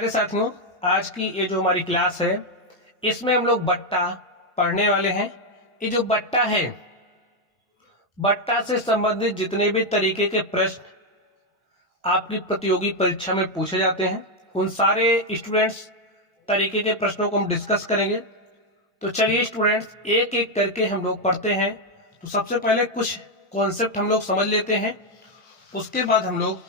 मेरे साथियों, आज की ये जो हमारी क्लास है इसमें हम लोग बट्टा पढ़ने वाले हैं। ये जो बट्टा है, बट्टा से संबंधित जितने भी तरीके के प्रश्न आपकी प्रतियोगी परीक्षा में पूछे जाते हैं, उन सारे स्टूडेंट्स तरीके के प्रश्नों को हम डिस्कस करेंगे। तो चलिए स्टूडेंट्स, एक एक करके हम लोग पढ़ते हैं। तो सबसे पहले कुछ कॉन्सेप्ट हम लोग समझ लेते हैं, उसके बाद हम लोग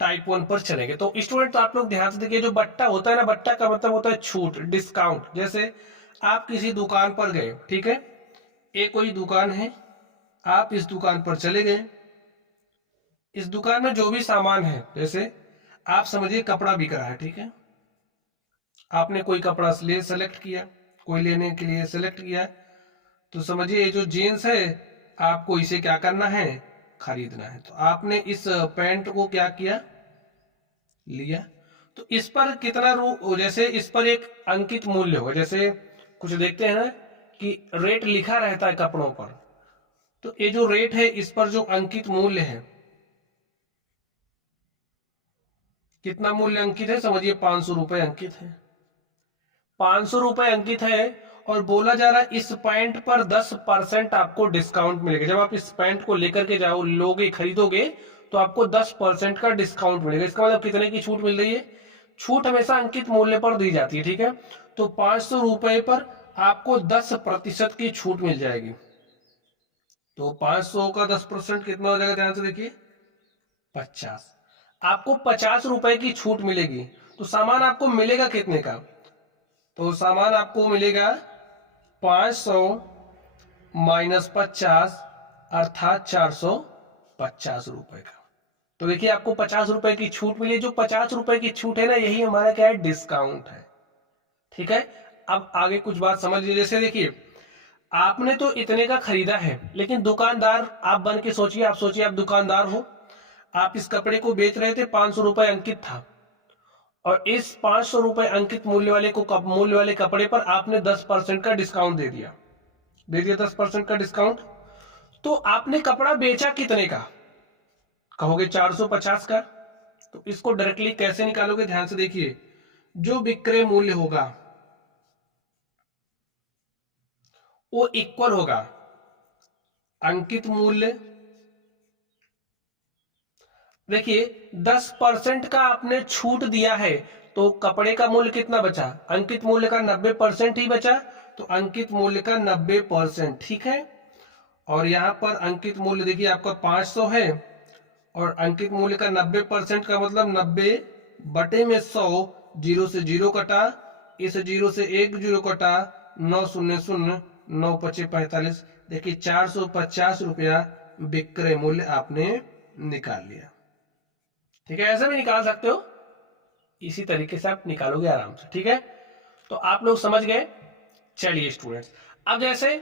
टाइप 1 पर चलेंगे। तो स्टूडेंट आप लोग ध्यान से देखिए, जो बट्टा होता है ना, बट्टा का मतलब होता है छूट, डिस्काउंट। जैसे आप किसी दुकान पर गए, ठीक है, ये कोई दुकान है, आप इस दुकान पर चले गए। इस दुकान में जो भी सामान है, जैसे आप समझिए कपड़ा बिक रहा है, ठीक है, आपने कोई कपड़ा ले सेलेक्ट किया, कोई लेने के लिए सेलेक्ट किया, तो समझिए ये जो जीन्स है, आपको इसे क्या करना है, खरीदना है। तो आपने इस पैंट को क्या किया, लिया। तो इस पर कितना जैसे इस पर एक अंकित मूल्य होगा। जैसे कुछ देखते हैं ना कि रेट लिखा रहता है कपड़ों पर, तो ये जो रेट है इस पर जो अंकित मूल्य है, कितना मूल्य अंकित है, समझिए 500 रुपए अंकित है। 500 रुपए अंकित है और बोला जा रहा है इस पैंट पर 10% आपको डिस्काउंट मिलेगा। जब आप इस पैंट को लेकर के जाओ, लोगे, खरीदोगे, तो आपको 10% का डिस्काउंट मिलेगा। इसका मतलब कितने की छूट मिल रही है? छूट हमेशा अंकित मूल्य पर दी जाती है, ठीक है। तो 500 रुपए पर आपको 10% की छूट मिल जाएगी। तो 500 का 10% कितना हो जाएगा, ध्यान से देखिए, 50। आपको 50 रुपए की छूट मिलेगी। तो सामान आपको मिलेगा कितने का? तो सामान आपको मिलेगा 500 माइनस 50 अर्थात 450 रुपए का। तो देखिए आपको 50 रुपए की छूट मिली। जो 50 रुपए की छूट है ना, यही हमारा क्या है, डिस्काउंट है, ठीक है। अब आगे कुछ बात समझ लीजिए। जैसे देखिए, आपने तो इतने का खरीदा है, लेकिन दुकानदार आप बन के सोचिए, आप सोचिए आप दुकानदार हो, आप इस कपड़े को बेच रहे थे, 500 रुपए अंकित था, और इस 500 रुपए अंकित मूल्य वाले कपड़े पर आपने 10% का डिस्काउंट दे दिया, 10% का डिस्काउंट। तो आपने कपड़ा बेचा कितने का? कहोगे 450 का। तो इसको डायरेक्टली कैसे निकालोगे, ध्यान से देखिए। जो विक्रय मूल्य होगा वो इक्वल होगा अंकित मूल्य। देखिए 10% का आपने छूट दिया है, तो कपड़े का मूल्य कितना बचा? अंकित मूल्य का 90% ही बचा। तो अंकित मूल्य का 90%, ठीक है। और यहां पर अंकित मूल्य देखिए आपका 500 है, और अंकित मूल्य का 90% का मतलब 90 बटे में 100, जीरो से जीरो कटा, इस जीरो से एक जीरो कटा, 9 शून्य शून्य, 9 पचे 45। देखिए 450 रुपया विक्रय मूल्य आपने निकाल लिया, ठीक है। ऐसे भी निकाल सकते हो, इसी तरीके से आप निकालोगे आराम से, ठीक है। तो आप लोग समझ गए। चलिए स्टूडेंट्स, अब जैसे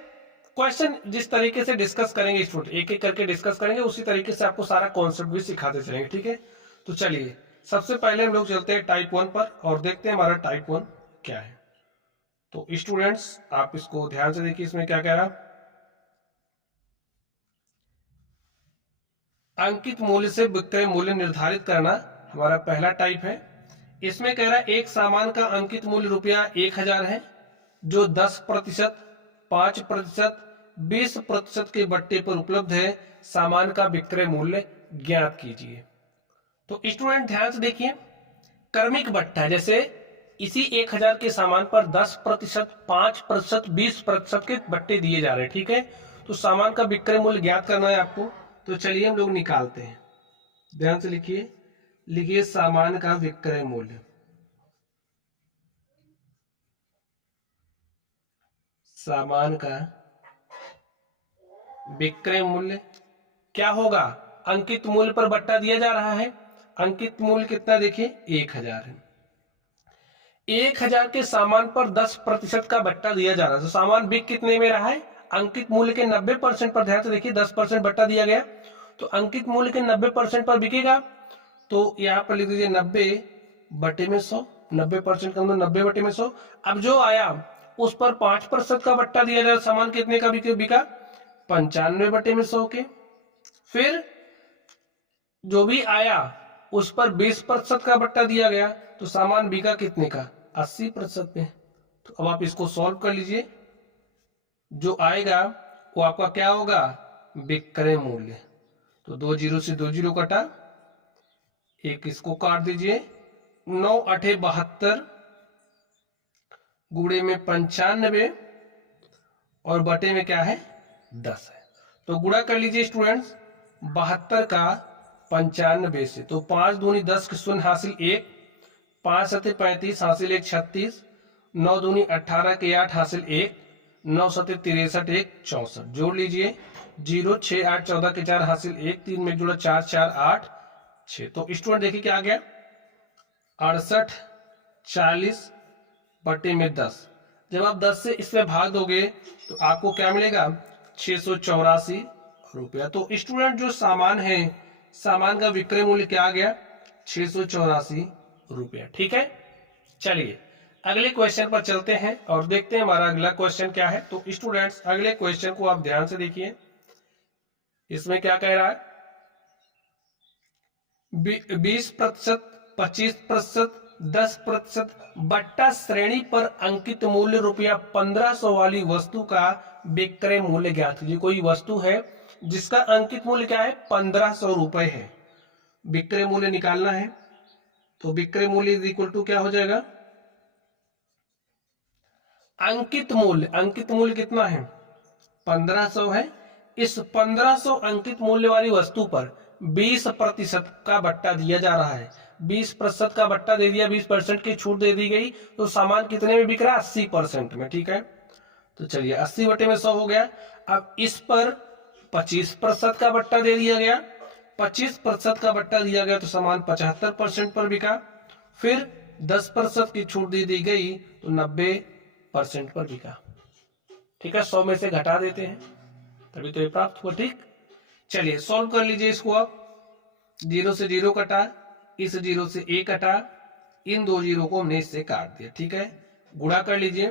क्वेश्चन जिस तरीके से डिस्कस करेंगे स्टूडेंट, एक एक करके डिस्कस करेंगे, उसी तरीके से आपको सारा कॉन्सेप्ट भी सिखाते चलेंगे, ठीक है। तो चलिए सबसे पहले हम लोग चलते हैं टाइप 1 पर और देखते हैं हमारा टाइप 1 क्या है। तो स्टूडेंट्स आप इसको ध्यान से देखिए, इसमें क्या कह रहा, अंकित मूल्य से विक्रय मूल्य निर्धारित करना हमारा पहला टाइप है। इसमें कह रहा है एक सामान का अंकित मूल्य रुपया 1000 है, जो 10%, 5%, 20% के बट्टे पर उपलब्ध है। सामान का विक्रय मूल्य ज्ञात कीजिए। तो स्टूडेंट ध्यान से देखिए, क्रमिक बट्टा है। जैसे इसी 1000 के सामान पर 10%, 5%, 20% के बट्टे दिए जा रहे हैं, ठीक है। तो सामान का विक्रय मूल्य ज्ञात करना है आपको। तो चलिए हम लोग निकालते हैं, ध्यान से लिखिए। लिखिए सामान का विक्रय मूल्य, सामान का विक्रय मूल्य क्या होगा? अंकित मूल्य पर बट्टा दिया जा रहा है। अंकित मूल्य कितना, देखिए 1000 है। 1000 के सामान पर 10% का बट्टा दिया जा रहा है। तो सामान बिक कितने में रहा है? अंकित मूल्य के 90% पर। ध्यान से देखिए 10% बट्टा दिया गया, तो अंकित मूल्य के 90% पर बिकेगा। तो यहाँ पर लिख दीजिए 90 बटे में 100, 90% का मतलब 90 बटे में 100। अब जो आया उस पर 5% का बट्टा दिया जाए, सामान कितने का बिका? 95 बटे में 100 के। फिर जो भी आया उस पर 20% का बट्टा दिया गया, तो सामान बिका कितने का? 80% में। तो अब आप इसको सॉल्व कर लीजिए, जो आएगा वो आपका क्या होगा? विक्रय मूल्य। तो 2 जीरो से 2 जीरो कटा, एक इसको काट दीजिए, 9 8 72 गुणे में 95 और बटे में क्या है? 10 है। तो गुणा कर लीजिए स्टूडेंट्स 72 का 95 से, तो 5 दूनी 10 के शून्य हासिल 1, 5 सते 35 हासिल 1 36, 9 दूनी 18 के 8 हासिल 1, 9 सते 63 1 64, जोड़ लीजिए 0 6 8 14 के 4 हासिल 1, 3 में जुड़ा 4 4 8 6। तो स्टूडेंट देखिए क्या आ गया? 68 40 बटे में 10। जब आप 10 से इसमें भाग दोगे तो आपको क्या मिलेगा? 684 रुपया। तो स्टूडेंट जो सामान है, सामान का विक्रय मूल्य क्या आ गया? 684 रुपया। ठीक है, चलिए अगले क्वेश्चन पर चलते हैं और देखते हैं हमारा अगला क्वेश्चन क्या है। तो स्टूडेंट्स अगले क्वेश्चन को आप ध्यान से देखिए, इसमें क्या कह रहा है? 20%, 25%, 10% बट्टा श्रेणी पर अंकित मूल्य रुपया 1500 वाली वस्तु का विक्रय मूल्य ज्ञात कीजिए। कोई वस्तु है जिसका अंकित मूल्य क्या है? 1500 रुपए है, विक्रय मूल्य निकालना है। तो विक्रय मूल्य इज इक्वल टू क्या हो जाएगा? अंकित मूल्य। अंकित मूल्य कितना है? 1500 है। इस 1500 अंकित मूल्य वाली वस्तु पर 20% का बट्टा दिया जा रहा है। 20% का बट्टा दे दिया, 20% की छूट दे दी गई, तो सामान कितने में बिक रहा है? 80% में। ठीक है, तो चलिए 80 बटे में 100 हो गया। अब इस पर 25% का बट्टा दे दिया गया, 25% का बट्टा दिया गया तो सामान 75% पर बिका। फिर 10% की छूट दे दी गई तो 90% पर बिका। ठीक है, 100 में से घटा देते हैं तभी तो ये प्राप्त हुआ। ठीक, चलिए सॉल्व कर लीजिए इसको। आप 0 से 0 कटा, इस 0 से 1 कटा, इन 2 जीरो को हमने इससे काट दिया। ठीक है, गुणा कर लीजिए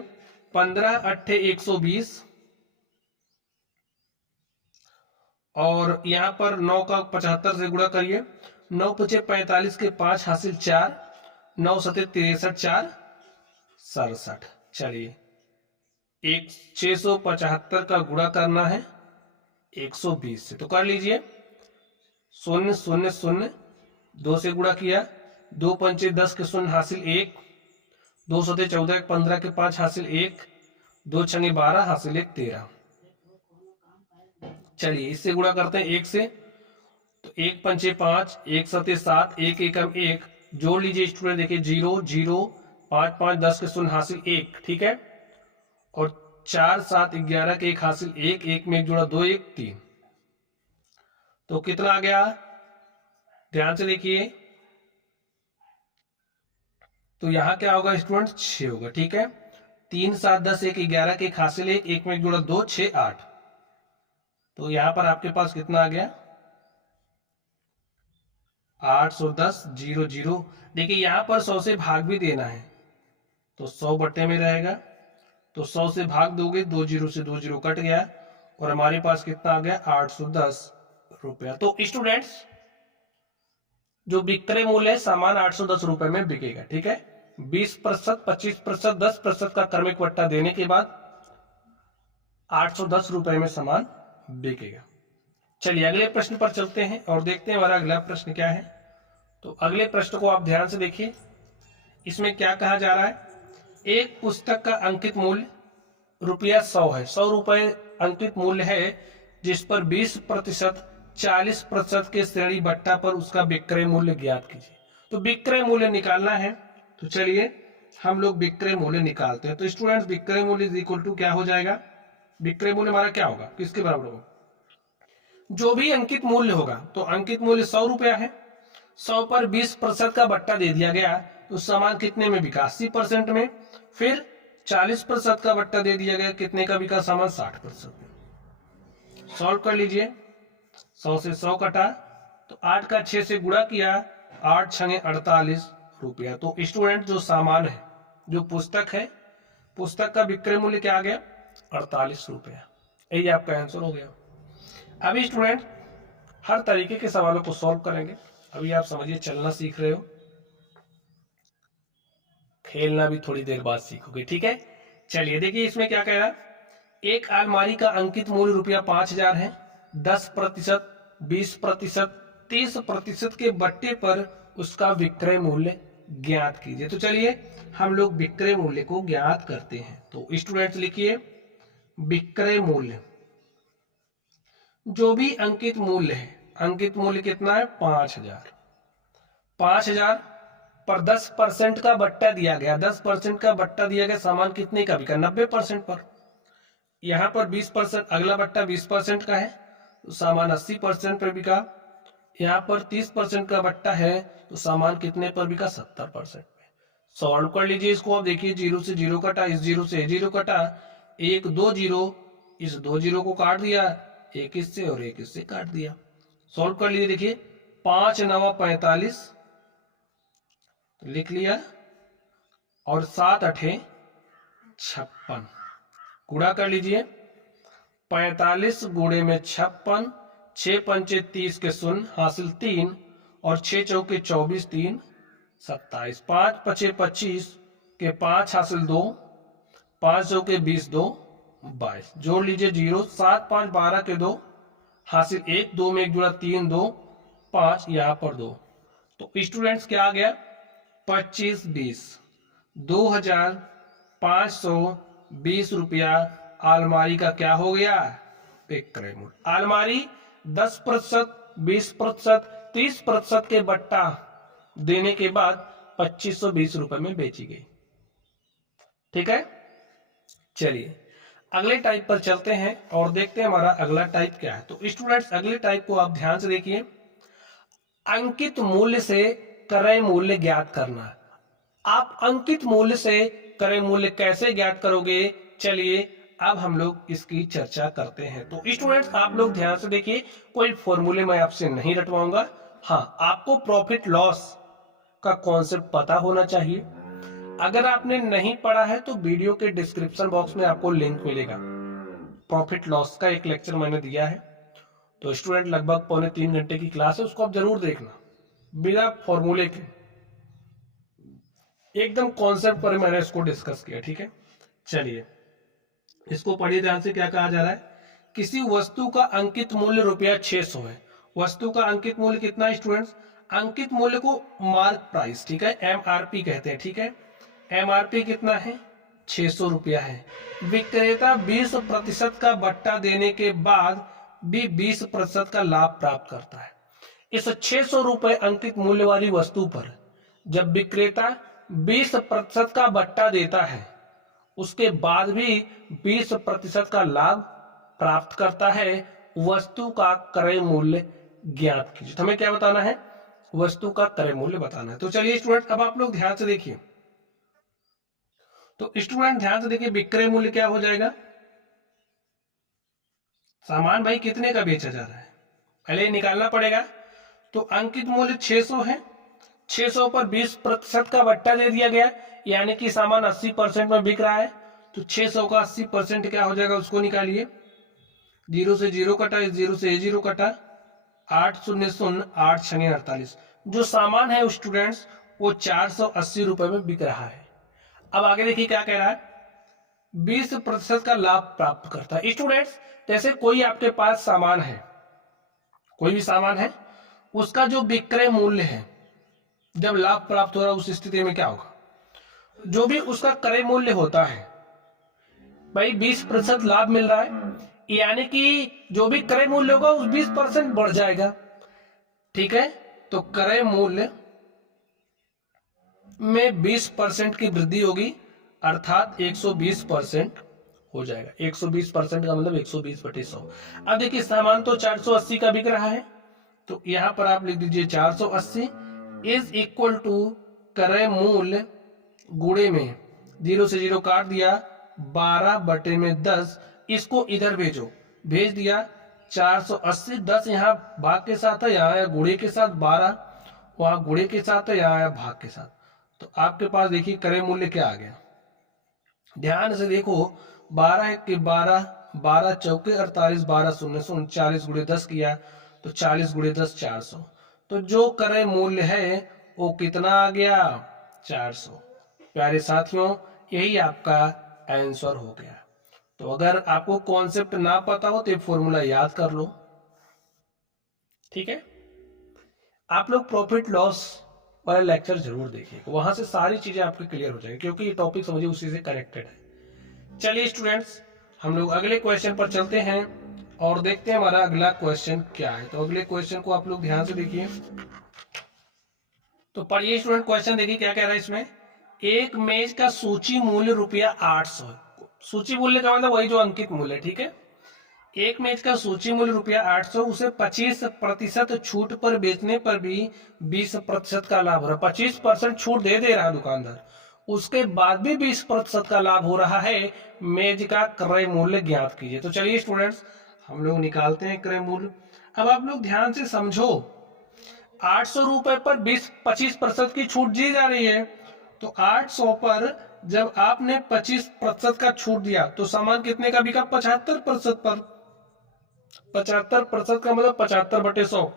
15 8 120 और यहां पर 9 का 75 से गुणा करिए, 9 पचे 45 के 5 हासिल 4, 9 सते 63 4 67। चलिए 675 का गुणा करना है 120 से, तो कर लीजिए 0 0 0, 2 से गुणा किया, 2 पंचे 10 के शून्य हासिल 1, 2 सते 14 15 के 5 हासिल 1, 2 छंगे 12 हासिल 1 13। चलिए इससे गुणा करते हैं 1 से, तो 1 पंचे 5, 1 सते 7, 1 एकम 1, जोड़ लीजिए स्टूडेंट। देखिए 0 0 5 5 10 के शून्य हासिल 1। ठीक है, और 4 7 11 के 1 हासिल 1, 1 में 1 जोड़ा 2 1 3। तो कितना आ गया? ध्यान से देखिए, तो यहां क्या होगा स्टूडेंट? 6 होगा। ठीक है, 3 7 10 1 11 के 1 हासिल 1, 1 में 1 जोड़ा 2 6 8। तो यहां पर आपके पास कितना आ गया? 810 0 0। देखिए यहां पर 100 से भाग भी देना है, तो 100 बट्टे में रहेगा, तो 100 से भाग दोगे, 2 जीरो से 2 जीरो कट गया और हमारे पास कितना आ गया? 810 रुपया। तो स्टूडेंट्स जो विक्रय मूल्य है, सामान 810 रुपए में बिकेगा। ठीक है, 20%, 25%, 10% का क्रमिक बट्टा देने के बाद 810 रुपए में सामान बिकेगा। चलिए अगले प्रश्न पर चलते हैं और देखते हैं हमारा अगला प्रश्न क्या है। तो अगले प्रश्न को आप ध्यान से देखिए, इसमें क्या कहा जा रहा है? एक पुस्तक का अंकित मूल्य रुपया 100 है। 100 रुपए अंकित मूल्य है, जिस पर 20%, 40% के श्रेणी बट्टा पर उसका विक्रय मूल्य ज्ञात कीजिए। तो विक्रय मूल्य निकालना है, तो चलिए हम लोग विक्रय मूल्य निकालते हैं। तो स्टूडेंट्स विक्रय मूल्य इज इक्वल टू क्या हो जाएगा? विक्रय मूल्य हमारा क्या होगा? किसके बराबर होगा? जो भी अंकित मूल्य होगा, तो अंकित मूल्य 100 रुपया है, 100 पर 20% का बट्टा दे दिया गया, तो सामान कितने में बिका? 80% में। फिर 40% का बट्टा दे दिया गया, कितने का बिका? सामान 60% में। सॉल्व कर लीजिए, 100 से 100 कटा, तो 8 का 6 से गुणा किया, 8 छंगे 48 रुपया। तो स्टूडेंट जो सामान है, जो पुस्तक है, पुस्तक का विक्रय मूल्य क्या आ गया? 48 रुपया। यही आपका आंसर हो गया। अभी स्टूडेंट हर तरीके के सवालों को सॉल्व करेंगे। अभी आप समझिए चलना सीख रहे हो, खेलना भी थोड़ी देर बाद सीखोगे, ठीक है। चलिए देखिए इसमें क्या कह रहा है, एक अलमारी का अंकित मूल्य रुपया 5,000 है। 10%, 20%, 30% के बट्टे पर उसका विक्रय मूल्य ज्ञात कीजिए। तो चलिए हम लोग विक्रय मूल्य को ज्ञात करते हैं। तो स्टूडेंट्स लिखिए, विक्रय मूल्य, जो भी अंकित मूल्य है, अंकित मूल्य कितना है 5,000। 5,000 पर 10% का बट्टा दिया गया, 10% का बट्टा दिया गया, सामान कितने का बिका 90% पर। यहां पर 20%, अगला बट्टा 20% का है तो सामान 80% पर बिका। यहाँ पर 30% का बट्टा है तो सामान कितने पर बिका 70% पे। सॉल्व कर लीजिए इसको। अब देखिए 0 से 0 कटा, इस 0 से 0 कटा, 1 2 0, इस 2 0 को काट दिया, एक इससे और एक इससे काट दिया। सॉल्व कर लीजिए, देखिए 5 9 45 लिख लिया और 7 8 56 गुणा कर लीजिए। 45 गुणे में 56, 6 पंचे 30 के शून्य हासिल 3 और 6 चौके 24, 3 27, 5 पचे 25 के 5 हासिल 2, 5 चौके 20, 2 22 जोड़ लीजिए 0, 7 5 12 के 2 हासिल 1, 2 में 1 जुड़ा 3, 2 5, यहाँ पर 2। तो स्टूडेंट्स क्या आ गया 25 20, 2,520 रुपया अलमारी का क्या हो गया विक्रय मूल्य। अलमारी 10%, 20%, 30% के बट्टा देने के बाद 2520 रुपए में बेची गई, ठीक है। चलिए अगले टाइप पर चलते हैं और देखते हैं हमारा अगला टाइप क्या है। तो स्टूडेंट्स अगले टाइप को आप ध्यान से देखिए, अंकित मूल्य से क्रय मूल्य ज्ञात करना। आप अंकित मूल्य से क्रय मूल्य कैसे ज्ञात करोगे, चलिए अब हम लोग इसकी चर्चा करते हैं। तो स्टूडेंट्स आप लोग ध्यान से देखिए, कोई फॉर्मूले मैं आपसे नहीं रटवाऊंगा। हाँ, आपको प्रॉफिट लॉस का कॉन्सेप्ट पता होना चाहिए। अगर आपने नहीं पढ़ा है तो वीडियो के डिस्क्रिप्शन बॉक्स में आपको लिंक मिलेगा, प्रॉफिट लॉस का एक लेक्चर मैंने दिया है। तो स्टूडेंट लगभग 2.25 घंटे की क्लास है, उसको आप जरूर देखना, बिना फॉर्मूले के एकदम कॉन्सेप्ट पर मैंने इसको डिस्कस किया, ठीक है। चलिए इसको पढ़िए ध्यान से। क्या कहा जा रहा है, किसी वस्तु का अंकित मूल्य रुपया 600 है। वस्तु का अंकित मूल्य कितना है स्टूडेंट्स, अंकित मूल्य को मार्क प्राइस, ठीक है, एमआरपी कहते हैं, ठीक है। एमआरपी कितना है 600 रुपया है। विक्रेता 20% का बट्टा देने के बाद भी 20% का लाभ प्राप्त करता है। इस 600 रुपए अंकित मूल्य वाली वस्तु पर जब विक्रेता 20% का बट्टा देता है, उसके बाद भी 20% का लाभ प्राप्त करता है, वस्तु का क्रय मूल्य ज्ञात कीजिए। हमें क्या बताना है, वस्तु का क्रय मूल्य बताना है। तो चलिए स्टूडेंट अब आप लोग ध्यान से देखिए। तो स्टूडेंट ध्यान से देखिए, विक्रय मूल्य क्या हो जाएगा, सामान भाई कितने का बेचा जा रहा है पहले निकालना पड़ेगा। तो अंकित मूल्य 600 है, 600 पर 20% का बट्टा दे दिया गया, यानी कि सामान 80% में बिक रहा है। तो 600 का 80% क्या हो जाएगा उसको निकालिए। 0 से 0 कटा, 0 से 0 कटा, 8 0 0, 8 6 48। जो सामान है स्टूडेंट्स वो 480 रुपए में बिक रहा है। अब आगे देखिए क्या कह रहा है, 20% का लाभ प्राप्त करता है। स्टूडेंट्स जैसे कोई आपके पास सामान है, कोई भी सामान है, उसका जो विक्रय मूल्य है, जब लाभ प्राप्त हो रहा है उस स्थिति में क्या होगा, जो भी उसका क्रय मूल्य होता है भाई 20% लाभ मिल रहा है, यानी कि जो भी क्रय मूल्य होगा उस 20% बढ़ जाएगा, ठीक है। तो क्रय मूल्य में 20% की वृद्धि होगी, अर्थात 120% हो जाएगा। 120% का मतलब 120/100। अब देखिए सामान तो 480 का बिक रहा है, तो यहां पर आप लिख दीजिए 480 इज इक्वल टू क्रय मूल्य गुणे में 0 से 0 काट दिया, 12/10। इसको इधर भेजो, भेज दिया 480, 10 यहाँ भाग के साथ है, यहाँ आया गुणे के साथ, 12 वहां गुणे के साथ है, यहाँ आया भाग के साथ। तो आपके पास देखिए क्रय मूल्य क्या आ गया, ध्यान से देखो, 12 के 12, 12 चौके 48, 12 0 39 गुणे 10 किया तो 40 गुणे 10 400। तो जो क्रय मूल्य है वो कितना आ गया, 400। प्यारे साथियों, यही आपका आंसर हो गया। तो अगर आपको कॉन्सेप्ट ना पता हो तो ये फॉर्मूला याद कर लो, ठीक है। आप लोग प्रॉफिट लॉस वाला लेक्चर जरूर देखिए, वहां से सारी चीजें आपकी क्लियर हो जाएगी, क्योंकि ये टॉपिक समझिए उसी से कनेक्टेड है। चलिए स्टूडेंट्स, हम लोग अगले क्वेश्चन पर चलते हैं और देखते हैं हमारा अगला क्वेश्चन क्या है। तो अगले क्वेश्चन को आप लोग ध्यान से देखिए। तो पढ़िए स्टूडेंट, क्वेश्चन देखिए क्या कह रहा है इसमें। एक मेज का सूची मूल्य ₹800। सूची मूल्य का मतलब वही जो अंकित मूल्य, ठीक है। एक मेज का सूची मूल्य ₹800, उसे 25% छूट पर बेचने पर भी 20% का लाभ हो रहा है। 25% छूट दे रहा है दुकानदार, उसके बाद भी 20% का लाभ हो रहा है। मेज का क्रय मूल्य ज्ञात कीजिए। तो चलिए स्टूडेंट्स, हम लोग निकालते हैं क्रय मूल्य। अब आप लोग ध्यान से समझो, 800 रुपए पर 25% की छूट दी जा रही है। तो 800 पर जब आपने 25% का छूट दिया तो सामान कितने का बिका, 75% पर। 75% का मतलब 75/100।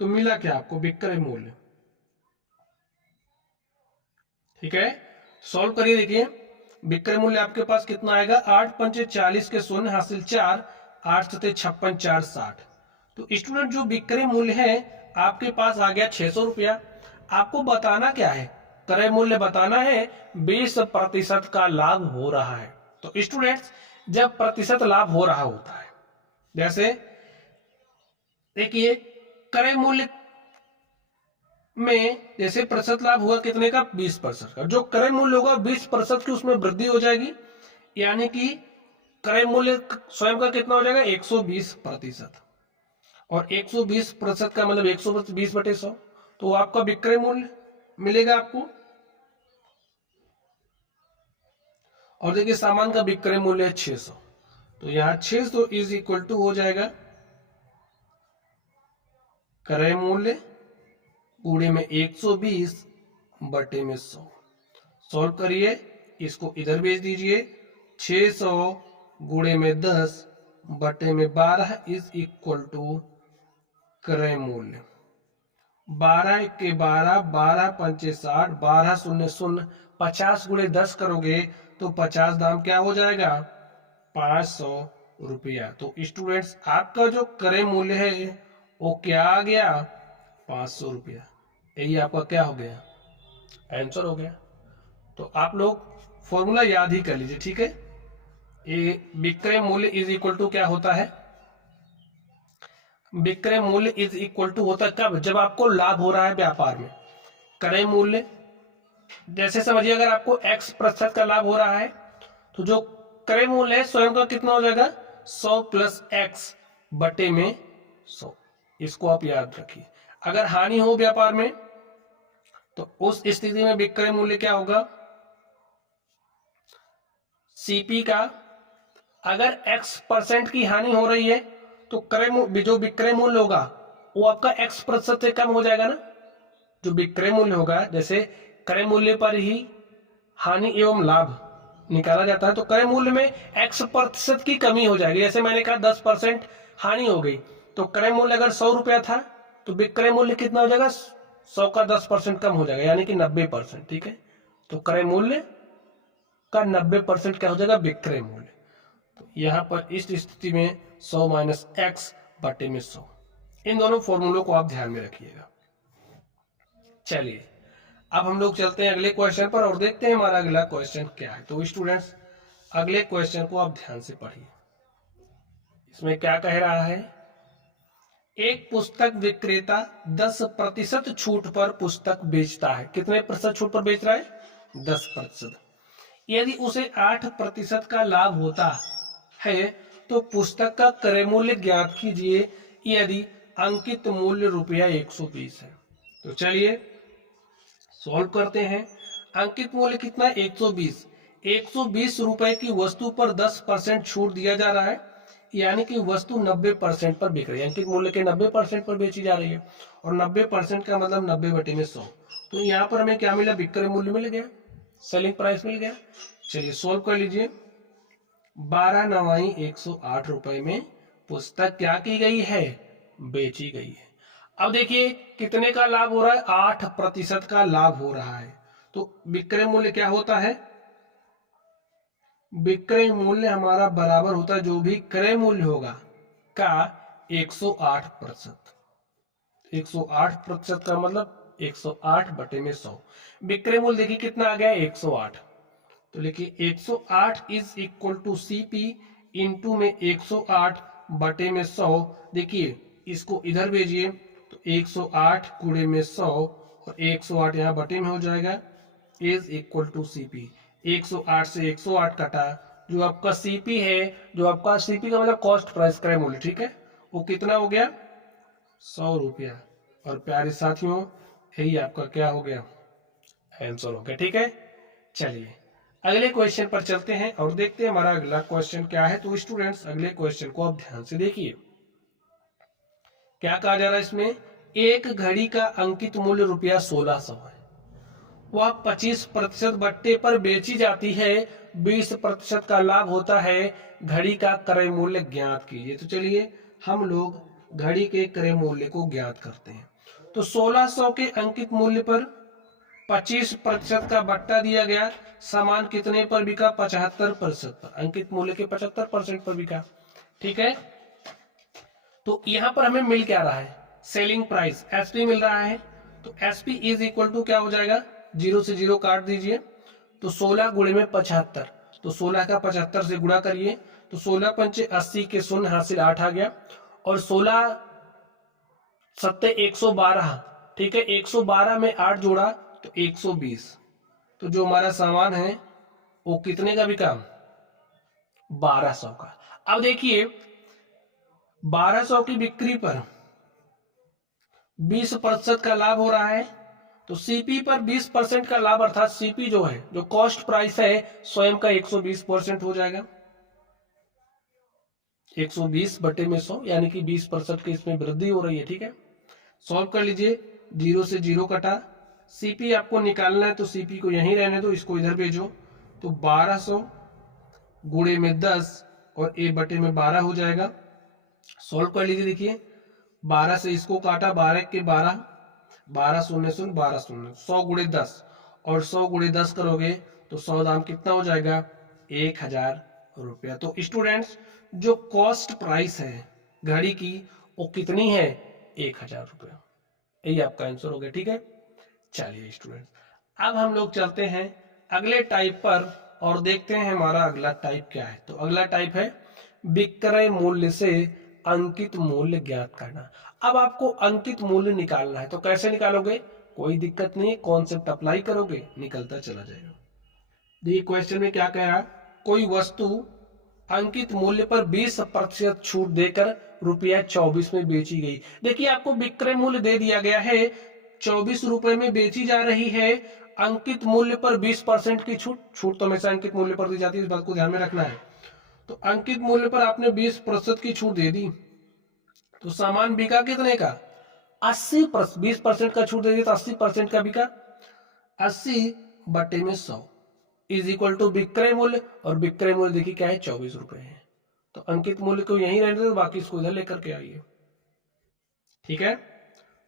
तो मिला क्या आपको, विक्रय मूल्य, ठीक है। सॉल्व करिए, देखिए विक्रय मूल्य आपके पास कितना आएगा, 8 पंचे 40 के शून्य हासिल 4, 8 सते 56, 4 60। तो स्टूडेंट जो विक्रय मूल्य है आपके पास आ गया 600 रुपया। आपको बताना क्या है, क्रय मूल्य बताना है, 20% का लाभ हो रहा है। तो स्टूडेंट्स, जब प्रतिशत लाभ हो रहा होता है, जैसे देखिए क्रय मूल्य में जैसे प्रतिशत लाभ हुआ कितने का, 20% का। जो क्रय मूल्य होगा 20% की उसमें वृद्धि हो जाएगी, यानी कि क्रय मूल्य स्वयं का कितना हो जाएगा, 120%। और 120% का मतलब 120/100, तो आपका विक्रय मूल्य मिलेगा आपको। और देखिए सामान का विक्रय मूल्य है 600, तो यहां 600 इज इक्वल टू हो जाएगा क्रय मूल्य गुणे में 120/100। सॉल्व करिए, इसको इधर भेज दीजिए। 600 गुणे में 10/12 इज इक्वल टू क्रय मूल्य। 12 के 12, 12 पंचे 60, 12 शून्य शून्य, 50 गुणे 10 करोगे तो 50 दाम क्या हो जाएगा, 500 रुपया। तो स्टूडेंट्स आपका जो क्रय मूल्य है वो क्या आ गया, 500 रुपया। यही आपका क्या हो गया, आंसर हो गया। तो आप लोग फॉर्मूला याद ही कर लीजिए, ठीक है। ये विक्रय मूल्य इज इक्वल टू क्या होता है, विक्रय मूल्य इज इक्वल टू होता है कब, जब आपको लाभ हो रहा है व्यापार में। क्रय मूल्य जैसे समझिए, अगर आपको x% का लाभ हो रहा है तो जो क्रय मूल्य है स्वयं का कितना हो जाएगा, 100 + x बटे में 100। इसको आप याद रखिए। अगर हानि हो व्यापार में तो उस स्थिति में विक्रय मूल्य क्या होगा, CP का। अगर x% की हानि हो रही है तो जो विक्रय मूल्य होगा वो आपका x% से कम हो जाएगा ना। जो विक्रय मूल्य होगा, जैसे क्रय मूल्य पर ही हानि एवं लाभ निकाला जाता है, तो क्रय मूल्य में x% की कमी हो जाएगी। जैसे मैंने कहा 10% हानि हो गई, तो क्रय मूल्य अगर 100 रुपया था तो विक्रय मूल्य कितना हो जाएगा, 100 का 10% कम हो जाएगा, यानी कि 90%, ठीक है। तो क्रय मूल्य का 90% क्या हो जाएगा, विक्रय मूल्य। तो यहां पर इस स्थिति में 100 - x बटे में 100। इन दोनों फॉर्मूलों को आप ध्यान में रखिएगा। चलिए अब हम लोग चलते हैं अगले क्वेश्चन पर और देखते हैं हमारा अगला क्वेश्चन क्या है। तो स्टूडेंट्स अगले क्वेश्चन को आप ध्यान से पढ़िए। इसमें क्या कह रहा है, एक पुस्तक विक्रेता 10% छूट पर पुस्तक बेचता है। कितने प्रतिशत छूट पर बेच रहा है, 10%। यदि उसे 8% का लाभ होता है तो पुस्तक का क्रय मूल्य ज्ञात कीजिए, यदि अंकित मूल्य ₹120 है। तो चलिए सॉल्व करते हैं। अंकित मूल्य कितना है, 120। 120 रुपए की वस्तु पर 10% छूट दिया जा रहा है, यानी कि वस्तु 90% पर बिक रही है। अंकित मूल्य के 90% पर बेची जा रही है, और 90% का मतलब 90/100। तो यहाँ पर हमें क्या मिला, विक्रय मूल्य मिल गया, सेलिंग प्राइस मिल गया। चलिए सॉल्व कर लीजिए। 12×9 = 108 रुपए में पुस्तक क्या की गई है, बेची गई है। अब देखिए कितने का लाभ हो रहा है, 8% का लाभ हो रहा है। तो विक्रय मूल्य क्या होता है, विक्रय मूल्य हमारा बराबर होता है जो भी क्रय मूल्य होगा का 108%। 108% का मतलब 108 बटे में 100। विक्रय मूल्य देखिए कितना आ गया, 108। तो लिखिए 108 is equal to CP into में 108 बटे में 100। देखिए इसको इधर भेजिए तो 108 गुणे में 100 और 108 यहाँ बटे में हो जाएगा, इज इक्वल टू सीपी। 108 से 108 कटा, जो आपका सीपी है, जो आपका सीपी का मतलब कॉस्ट प्राइस क्रय मूल्य, ठीक है, वो कितना हो गया, 100 रुपया। और प्यारे साथियों यही आपका क्या हो गया, आंसर हो गया। ठीक है, चलिए अगले क्वेश्चन पर चलते हैं और देखते हैं हमारा अगला क्वेश्चन क्या है। तो स्टूडेंट्स अगले क्वेश्चन को आप ध्यान से देखिए, क्या कहा जा रहा है इसमें, एक घड़ी का अंकित मूल्य रुपया 1600 है, वह 25% बट्टे पर बेची जाती है, 20% का लाभ होता है, घड़ी का क्रय मूल्य ज्ञात कीजिए। तो चलिए हम लोग घड़ी के क्रय मूल्य को ज्ञात करते हैं। तो 1600 के अंकित मूल्य पर 25% का बट्टा दिया गया, सामान कितने पर बिका, 75% पर, अंकित मूल्य के 75% पर बिका। ठीक है, तो यहां पर हमें मिल क्या रहा है, सेलिंग प्राइस एसपी मिल रहा है। तो एसपी इज इक्वल टू क्या हो जाएगा, 0 से 0 काट दीजिए, तो 16 गुणे में 75, तो 16 का 75 से गुणा करिए, तो 16 पंचे 80 के शून्य हासिल 8 आ गया, और 16 सत्ते 112, ठीक है, 112 में 8 जोड़ा तो 120। तो जो हमारा सामान है वो कितने का बिका, 1200 का। अब देखिए 1200 की बिक्री पर 20% का लाभ हो रहा है, तो सीपी पर 20% का लाभ, अर्थात सीपी जो है, जो कॉस्ट प्राइस है, स्वयं का 120% हो जाएगा, 120 बटे में 100, यानी कि 20% की इसमें वृद्धि हो रही है। ठीक है, सॉल्व कर लीजिए, 0 से 0 कटा, सीपी आपको निकालना है तो सीपी को यहीं रहने दो, इसको इधर भेजो, तो 1200 गुणे में 10 और ए बटे में 12 हो जाएगा। सॉल्व कर लीजिए, देखिए 12 से इसको काटा, 12 के 12, 12 शून्य शून्य 12 शून्य, 100 गुणे 10, और 100 गुणे 10 करोगे तो 100 दाम कितना हो जाएगा, 1000 रुपया। तो स्टूडेंट्स जो कॉस्ट प्राइस है घड़ी की वो कितनी है, 1000 रुपया। यही आपका आंसर हो गया। ठीक है, चलिए स्टूडेंट्स अब हम लोग चलते हैं अगले टाइप पर और देखते हैं हमारा अगला टाइप क्या है। तो अगला टाइप है विक्रय मूल्य से अंकित मूल्य ज्ञात करना। अब आपको अंकित मूल्य निकालना है, तो कैसे निकालोगे, कोई दिक्कत नहीं, कॉन्सेप्ट अप्लाई करोगे निकलता चला जाएगा। देखिए क्वेश्चन में क्या कह रहा है, कोई वस्तु अंकित मूल्य पर 20% छूट देकर रुपया 24 में बेची गई। देखिए आपको विक्रय मूल्य दे दिया गया है, 24 रुपए में बेची जा रही है, अंकित मूल्य पर 20% की छूट, छूट तो हमेशा अंकित मूल्य पर दी जाती है, इस बात को ध्यान में रखना है। तो अंकित मूल्य पर आपने 20% की छूट दे दी, तो सामान बिका कितने का, 80%, 20% का छूट दे दी तो 80% का बिका, 80 बटे में 100 इज इक्वल टू विक्रय मूल्य, और विक्रय मूल्य देखिए क्या है, 24 रुपए है। तो अंकित मूल्य को यहीं रहने दो, बाकी इसको इधर लेकर के आइए। ठीक है,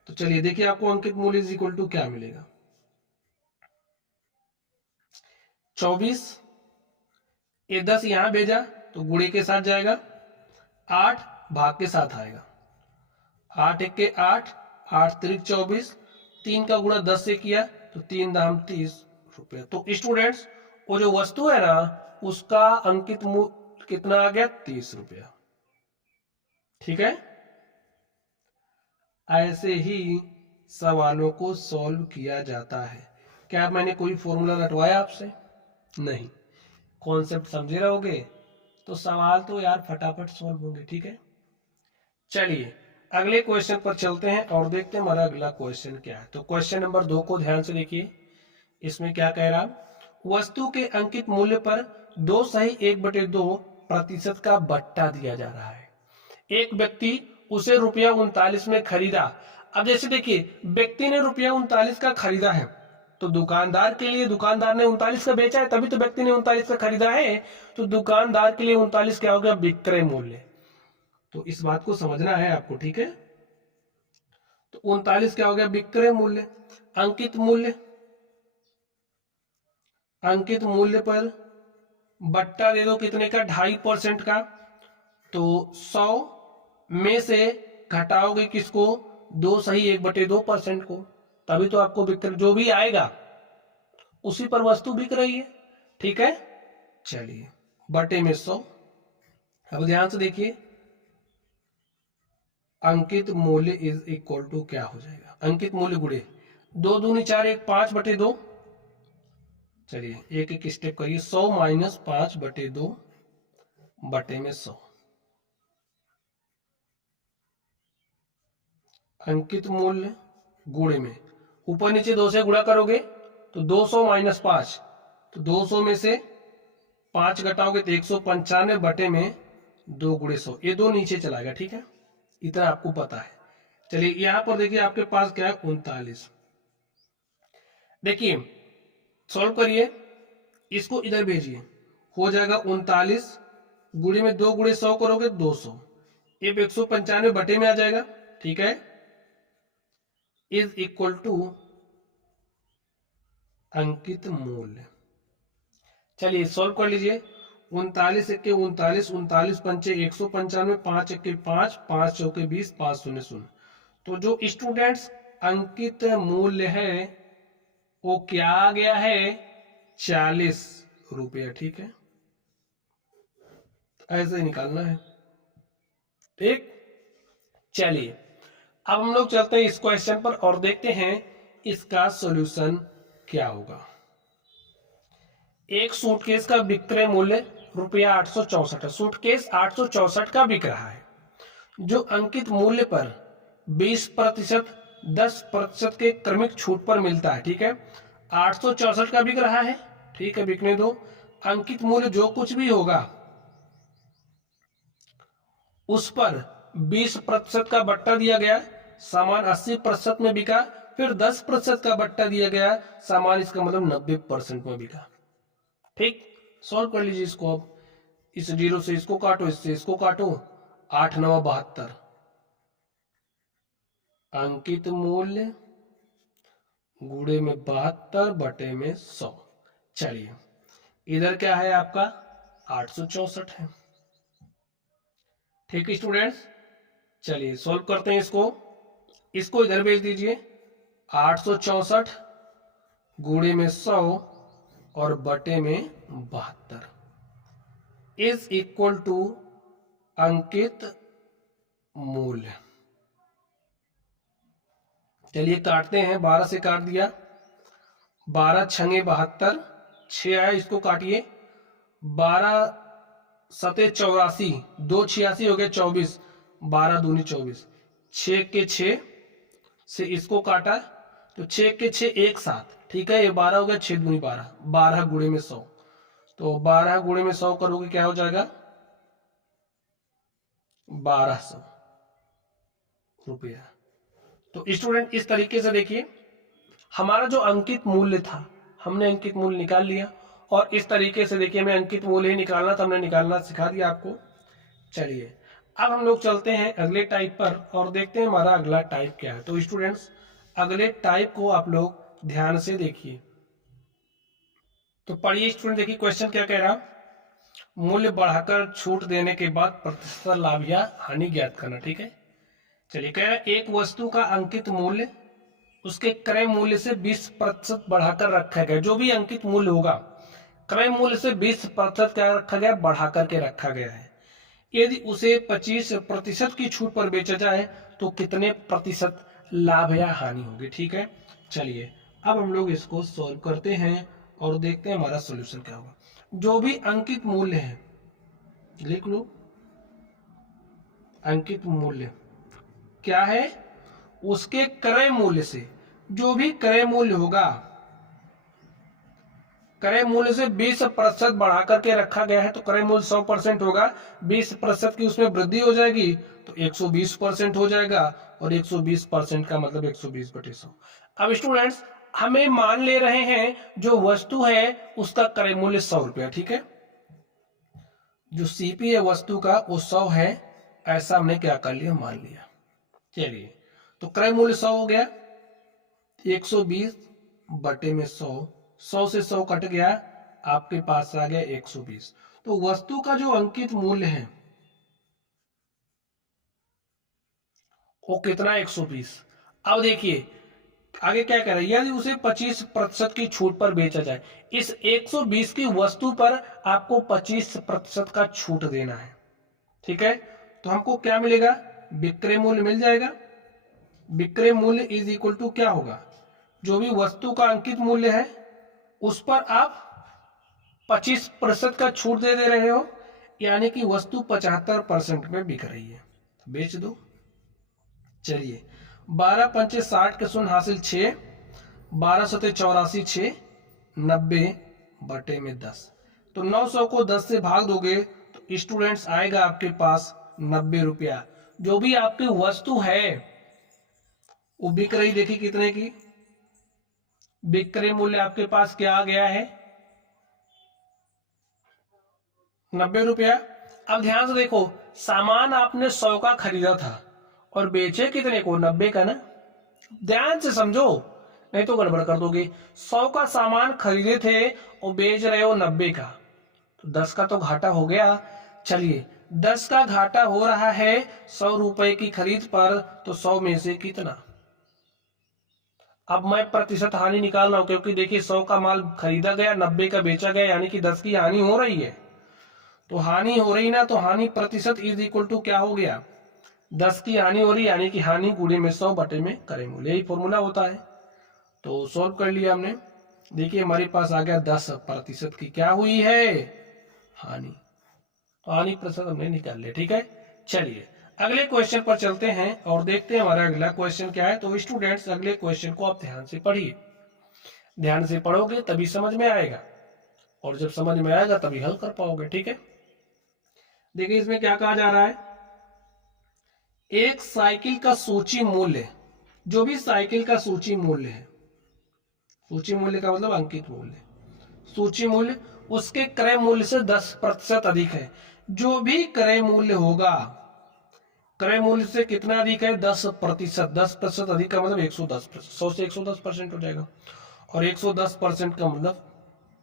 तो चलिए देखिए आपको अंकित मूल्य इज इक्वल टू क्या मिलेगा, 24, ये 10 यहां भेजा तो गुणे के साथ जाएगा, 8 भाग के साथ आएगा, 8 एक के 8, 8 त्रिक 24, 3 का गुणा 10 से किया तो 3 दाम 30 रुपया। तो स्टूडेंट्स वो जो वस्तु है ना उसका अंकित मूल्य कितना आ गया, 30 रुपया। ठीक है, ऐसे ही सवालों को सॉल्व किया जाता है। क्या मैंने कोई फॉर्मूला रटवाया आपसे, नहीं, कॉन्सेप्ट समझे रहोगे तो सवाल तो यार फटाफट सॉल्व होंगे। ठीक है, चलिए अगले क्वेश्चन पर चलते हैं और देखते हैं हमारा अगला क्वेश्चन क्या है। तो क्वेश्चन नंबर 2 को ध्यान से देखिए, इसमें क्या कह रहा, वस्तु के अंकित मूल्य पर 2 सही 1/2% का बट्टा दिया जा रहा है, एक व्यक्ति उसे रुपया 39 में खरीदा। अब जैसे देखिए व्यक्ति ने रुपया 39 का खरीदा है, तो दुकानदार के लिए, दुकानदार ने 39 का बेचा है तभी तो व्यक्ति ने 39 का खरीदा है, तो दुकानदार के लिए 39 क्या हो गया, विक्रय मूल्य। तो इस बात को समझना है आपको। ठीक है, तो 39 क्या हो गया, विक्रय मूल्य। अंकित मूल्य, अंकित मूल्य पर बट्टा दे दो कितने का, 2.5% का। तो 100 में से घटाओगे किसको, 2 सही 1/2% को, तभी तो आपको विक्रय जो भी आएगा उसी पर वस्तु बिक रही है। ठीक है, चलिए बटे में 100। अब ध्यान से देखिए, अंकित मूल्य इज इक्वल टू क्या हो जाएगा, अंकित मूल्य गुणे 2 दूनी 4 1 5/2। चलिए एक एक स्टेप करिए, 100 माइनस 5/2 बटे में 100। अंकित मूल्य गुणे में ऊपर नीचे 2 से गुणा करोगे तो 200 माइनस 5, तो 200 में से 5 घटाओगे तो 195 बटे में 2 गुणे 100, ये 2 नीचे चलाएगा। ठीक है, इतना आपको पता है। चलिए यहां पर देखिए आपके पास क्या है, 39। देखिए सॉल्व करिए, इसको इधर भेजिए, हो जाएगा 39 गुणे में 2 गुणे 100 करोगे 200, ये 195 बटे में आ जाएगा। ठीक है, इज इक्वल टू अंकित मूल्य। चलिए सॉल्व कर लीजिए, 39 1 39, 39 पंचे 195, 5 1 5, 5 चौके 20, 5 शून्य शून्य। तो जो स्टूडेंट्स अंकित मूल्य है वो क्या आ गया है, 40 रुपया। ठीक है, ऐसे ही निकालना है। ठीक, चलिए अब हम लोग चलते हैं इस क्वेश्चन पर और देखते हैं इसका सॉल्यूशन क्या होगा। एक सूटकेस का विक्रय मूल्य रुपया 864 है, सूटकेस 864 का बिक रहा है, जो अंकित मूल्य पर 20%, 10% के क्रमिक छूट पर मिलता है। ठीक है, 864 का बिक रहा है, ठीक है बिकने दो। अंकित मूल्य जो कुछ भी होगा उस पर 20% का बट्टा दिया गया, सामान 80% में बिका, फिर 10% का बट्टा दिया गया, सामान इसका मतलब 90% में बिका। ठीक, सॉल्व कर लीजिए इसको। अब इस 0 से इसको काटो, इससे इसको काटो, 8 9 72, अंकित मूल्य गुणे में 72 बटे में 100। चलिए इधर क्या है आपका 864 है। ठीक है स्टूडेंट्स, चलिए सॉल्व करते हैं इसको, इसको इधर भेज दीजिए, 864 गुणे में 100 और बटे में 72 इज इक्वल टू अंकित मूल्य। चलिए काटते हैं, 12 से काट दिया, 12 छंगे 72, 6 आया, इसको काटिए, 12 सते 84, 2 86 हो गए 24, 12 दूनी 24, 6 के 6 से इसको काटा तो 6 के 6 एक साथ। ठीक है, ये 12 हो गया, 6 दूनी 12, 12 गुणे में 100, तो 12 गुणे में 100 करोगे क्या हो जाएगा, 1200 रुपया। तो स्टूडेंट इस तरीके से देखिए, हमारा जो अंकित मूल्य था हमने अंकित मूल्य निकाल लिया, और इस तरीके से देखिए हमें अंकित मूल्य ही निकालना था, हमने निकालना सिखा दिया आपको। चलिए अब हम लोग चलते हैं अगले टाइप पर और देखते हैं हमारा अगला टाइप क्या है। तो स्टूडेंट्स अगले टाइप को आप लोग ध्यान से देखिए, तो पढ़िए स्टूडेंट, देखिए क्वेश्चन क्या कह रहा, मूल्य बढ़ाकर छूट देने के बाद प्रतिशत लाभ या हानि ज्ञात करना। ठीक है, चलिए कह रहा है एक वस्तु का अंकित मूल्य उसके क्रय मूल्य से 20% बढ़ाकर रखा गया, जो भी अंकित मूल्य होगा क्रय मूल्य से 20% क्या रखा गया, बढ़ा करके रखा गया है। यदि उसे 25% की छूट पर बेचा जाए तो कितने प्रतिशत लाभ या हानि होगी। ठीक है, चलिए अब हम लोग इसको सॉल्व करते हैं और देखते हैं हमारा सॉल्यूशन क्या होगा। जो भी अंकित मूल्य है लिख लो, अंकित मूल्य क्या है, उसके क्रय मूल्य से, जो भी क्रय मूल्य होगा क्रय मूल्य से 20% बढ़ा करके रखा गया है, तो क्रय मूल्य 100% होगा, 20% की उसमें वृद्धि हो जाएगी तो 120% हो जाएगा, और 120% का मतलब 120/100। अब स्टूडेंट्स हमें मान ले रहे हैं जो वस्तु है उसका क्रय मूल्य 100 रुपया। ठीक है, जो सीपी है वस्तु का वो 100 है, ऐसा हमने क्या कर लिया, मान लिया। चलिए तो क्रय मूल्य 100 हो गया, 120 बटे में 100, 100 से 100 कट गया, आपके पास आ गया 120। तो वस्तु का जो अंकित मूल्य है वो कितना, 120। अब देखिए आगे क्या कह रहा है, यदि उसे 25% की छूट पर बेचा जाए, इस 120 की वस्तु पर आपको 25% का छूट देना है, ठीक है। तो हमको क्या मिलेगा, विक्रय मूल्य मिल जाएगा। विक्रय मूल्य इज इक्वल टू क्या होगा, जो भी वस्तु का अंकित मूल्य है उस पर आप 25% का छूट दे रहे हो, यानी कि वस्तु 75% में बिक रही है, बेच दो। चलिए 12 पंचे 60 के शून्य हासिल 6, 12 सते 84, 6 90 बटे में 10। तो 900 को 10 से भाग दोगे तो स्टूडेंट्स आएगा आपके पास 90 रुपया। जो भी आपकी वस्तु है वो बिक रही, देखिए कितने की, विक्रय मूल्य आपके पास क्या आ गया है, 90 रुपया। अब ध्यान से देखो, सामान आपने 100 का खरीदा था और बेचे कितने को, 90 का ना। ध्यान से समझो नहीं तो गड़बड़ कर दोगे। 100 का सामान खरीदे थे और बेच रहे हो 90 का, तो 10 का तो घाटा हो गया। चलिए 10 का घाटा हो रहा है 100 रुपए की खरीद पर, तो 100 में से कितना, अब मैं प्रतिशत हानि निकाल रहा हूं, क्योंकि देखिए 100 का माल खरीदा गया, 90 का बेचा गया, यानी कि 10 की हानि हो रही है। तो हानि हो रही ना, तो हानि प्रतिशत इज इक्वल टू क्या हो गया, 10 की हानि हो रही, यानी कि हानि गुणे में 100 बटे में क्रय मूल्य, यही फॉर्मूला होता है। तो सॉल्व कर लिया हमने। देखिए हमारे पास आ गया 10% की क्या हुई है, हानि। तो हानि प्रतिशत हमने निकाल लिया, ठीक है। चलिए अगले क्वेश्चन पर चलते हैं और देखते हैं हमारा अगला क्वेश्चन क्या है। तो स्टूडेंट्स अगले क्वेश्चन को आप ध्यान से पढ़िए, ध्यान से पढ़ोगे तभी समझ में आएगा, और जब समझ में आएगा तभी हल कर पाओगे, ठीक है। देखिए इसमें क्या कहा जा रहा है, एक साइकिल का सूची मूल्य, जो भी साइकिल का सूची मूल्य है, सूची मूल्य का मतलब अंकित मूल्य, सूची मूल्य उसके क्रय मूल्य से 10% अधिक है। जो भी क्रय मूल्य होगा, क्रय मूल्य से कितना अधिक है, 10%। 10% अधिक का मतलब 110%, 100 से 110% हो जाएगा, और 110% का मतलब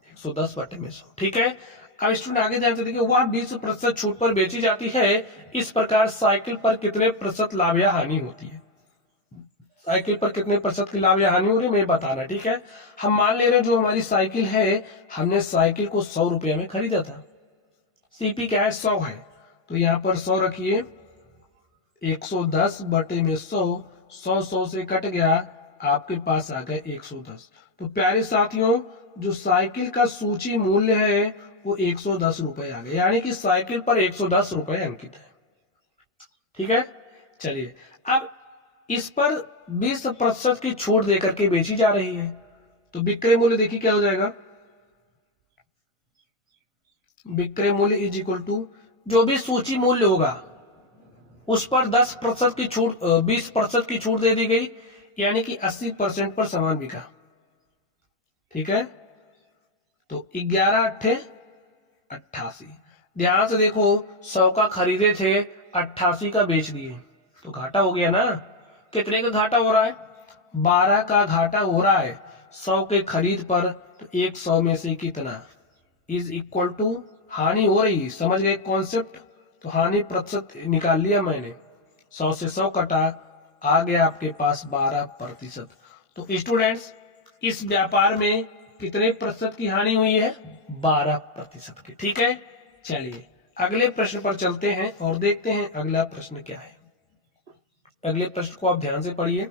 110 बटे में 100, ठीक है। अब स्टूडेंट आगे ध्यान से देखिए, वह 20% छूट पर बेची जाती है, इस प्रकार साइकिल पर कितने प्रतिशत लाभ या हानि होती है। साइकिल पर कितने प्रतिशत की लाभ या हानि हो रही है मैं बताना, ठीक है। हम मान ले रहे हैं जो हमारी साइकिल है, हमने साइकिल को 100 रुपया में खरीदा था, सीपी क्या है, 100 है, तो यहाँ पर 100 रखिए, 110 बटे में 100, 100 से कट गया, आपके पास आ गया 110। तो प्यारे साथियों, जो साइकिल का सूची मूल्य है वो 110 रुपए आ गया, यानी कि साइकिल पर 110 रुपए अंकित है, ठीक है। चलिए अब इस पर 20% की छूट देकर के बेची जा रही है, तो विक्रय मूल्य देखिए क्या हो जाएगा, विक्रय मूल्य इज इक्वल टू जो भी सूची मूल्य होगा उस पर 10% की छूट, 20% की छूट दे दी गई, यानी कि 80% पर सामान बिका, ठीक है। तो 11 अट्ठे 88। ध्यान से देखो, 100 का खरीदे थे, 88 का बेच दिए, तो घाटा हो गया ना। कितने का घाटा हो रहा है, 12 का घाटा हो रहा है 100 के खरीद पर, तो 100 में से कितना इज इक्वल टू हानि हो रही, समझ गए कॉन्सेप्ट। तो हानि प्रतिशत निकाल लिया मैंने, 100 से 100 कटा, आ गया आपके पास 12%। तो स्टूडेंट्स इस व्यापार में कितने प्रतिशत की हानि हुई है, 12% की, ठीक है। चलिए अगले प्रश्न पर चलते हैं और देखते हैं अगला प्रश्न क्या है। अगले प्रश्न को आप ध्यान से पढ़िए।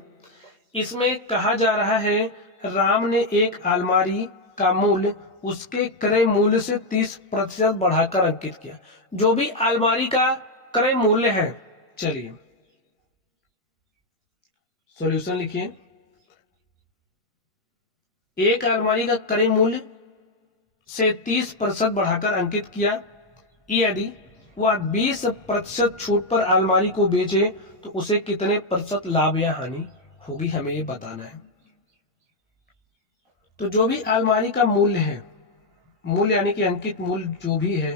इसमें कहा जा रहा है, राम ने एक अलमारी का मूल्य उसके क्रय मूल्य से 30% बढ़ाकर अंकित किया। जो भी अलमारी का क्रय मूल्य है, चलिए सॉल्यूशन लिखिए। एक अलमारी का क्रय मूल्य से 30% बढ़ाकर अंकित किया, यदि वह 20% छूट पर अलमारी को बेचे तो उसे कितने प्रतिशत लाभ या हानि होगी, हमें ये बताना है। तो जो भी अलमारी का मूल्य है, मूल्य यानी कि अंकित मूल्य जो भी है,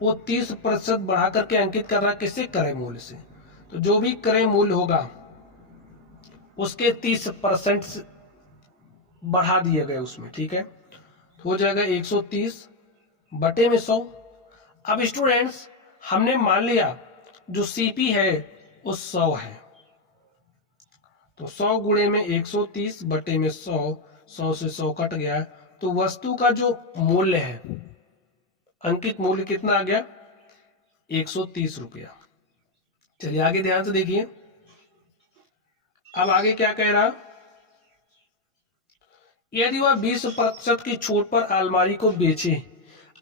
वो 30% बढ़ा करके अंकित कर रहा है, किससे, क्रय मूल्य से। तो जो भी क्रय मूल्य होगा उसके 30% बढ़ा दिए गए उसमें, ठीक है, तो हो जाएगा 130 बटे में 100। अब स्टूडेंट्स हमने मान लिया जो सीपी है वो 100 है, तो 100 गुणे में 130 बटे में 100, 100 से 100 कट गया, तो वस्तु का जो मूल्य है, अंकित मूल्य कितना आ गया, 130 रुपया। चलिए आगे ध्यान से देखिए, अब आगे क्या कह रहा, यदि वह 20% की छूट पर अलमारी को बेचे,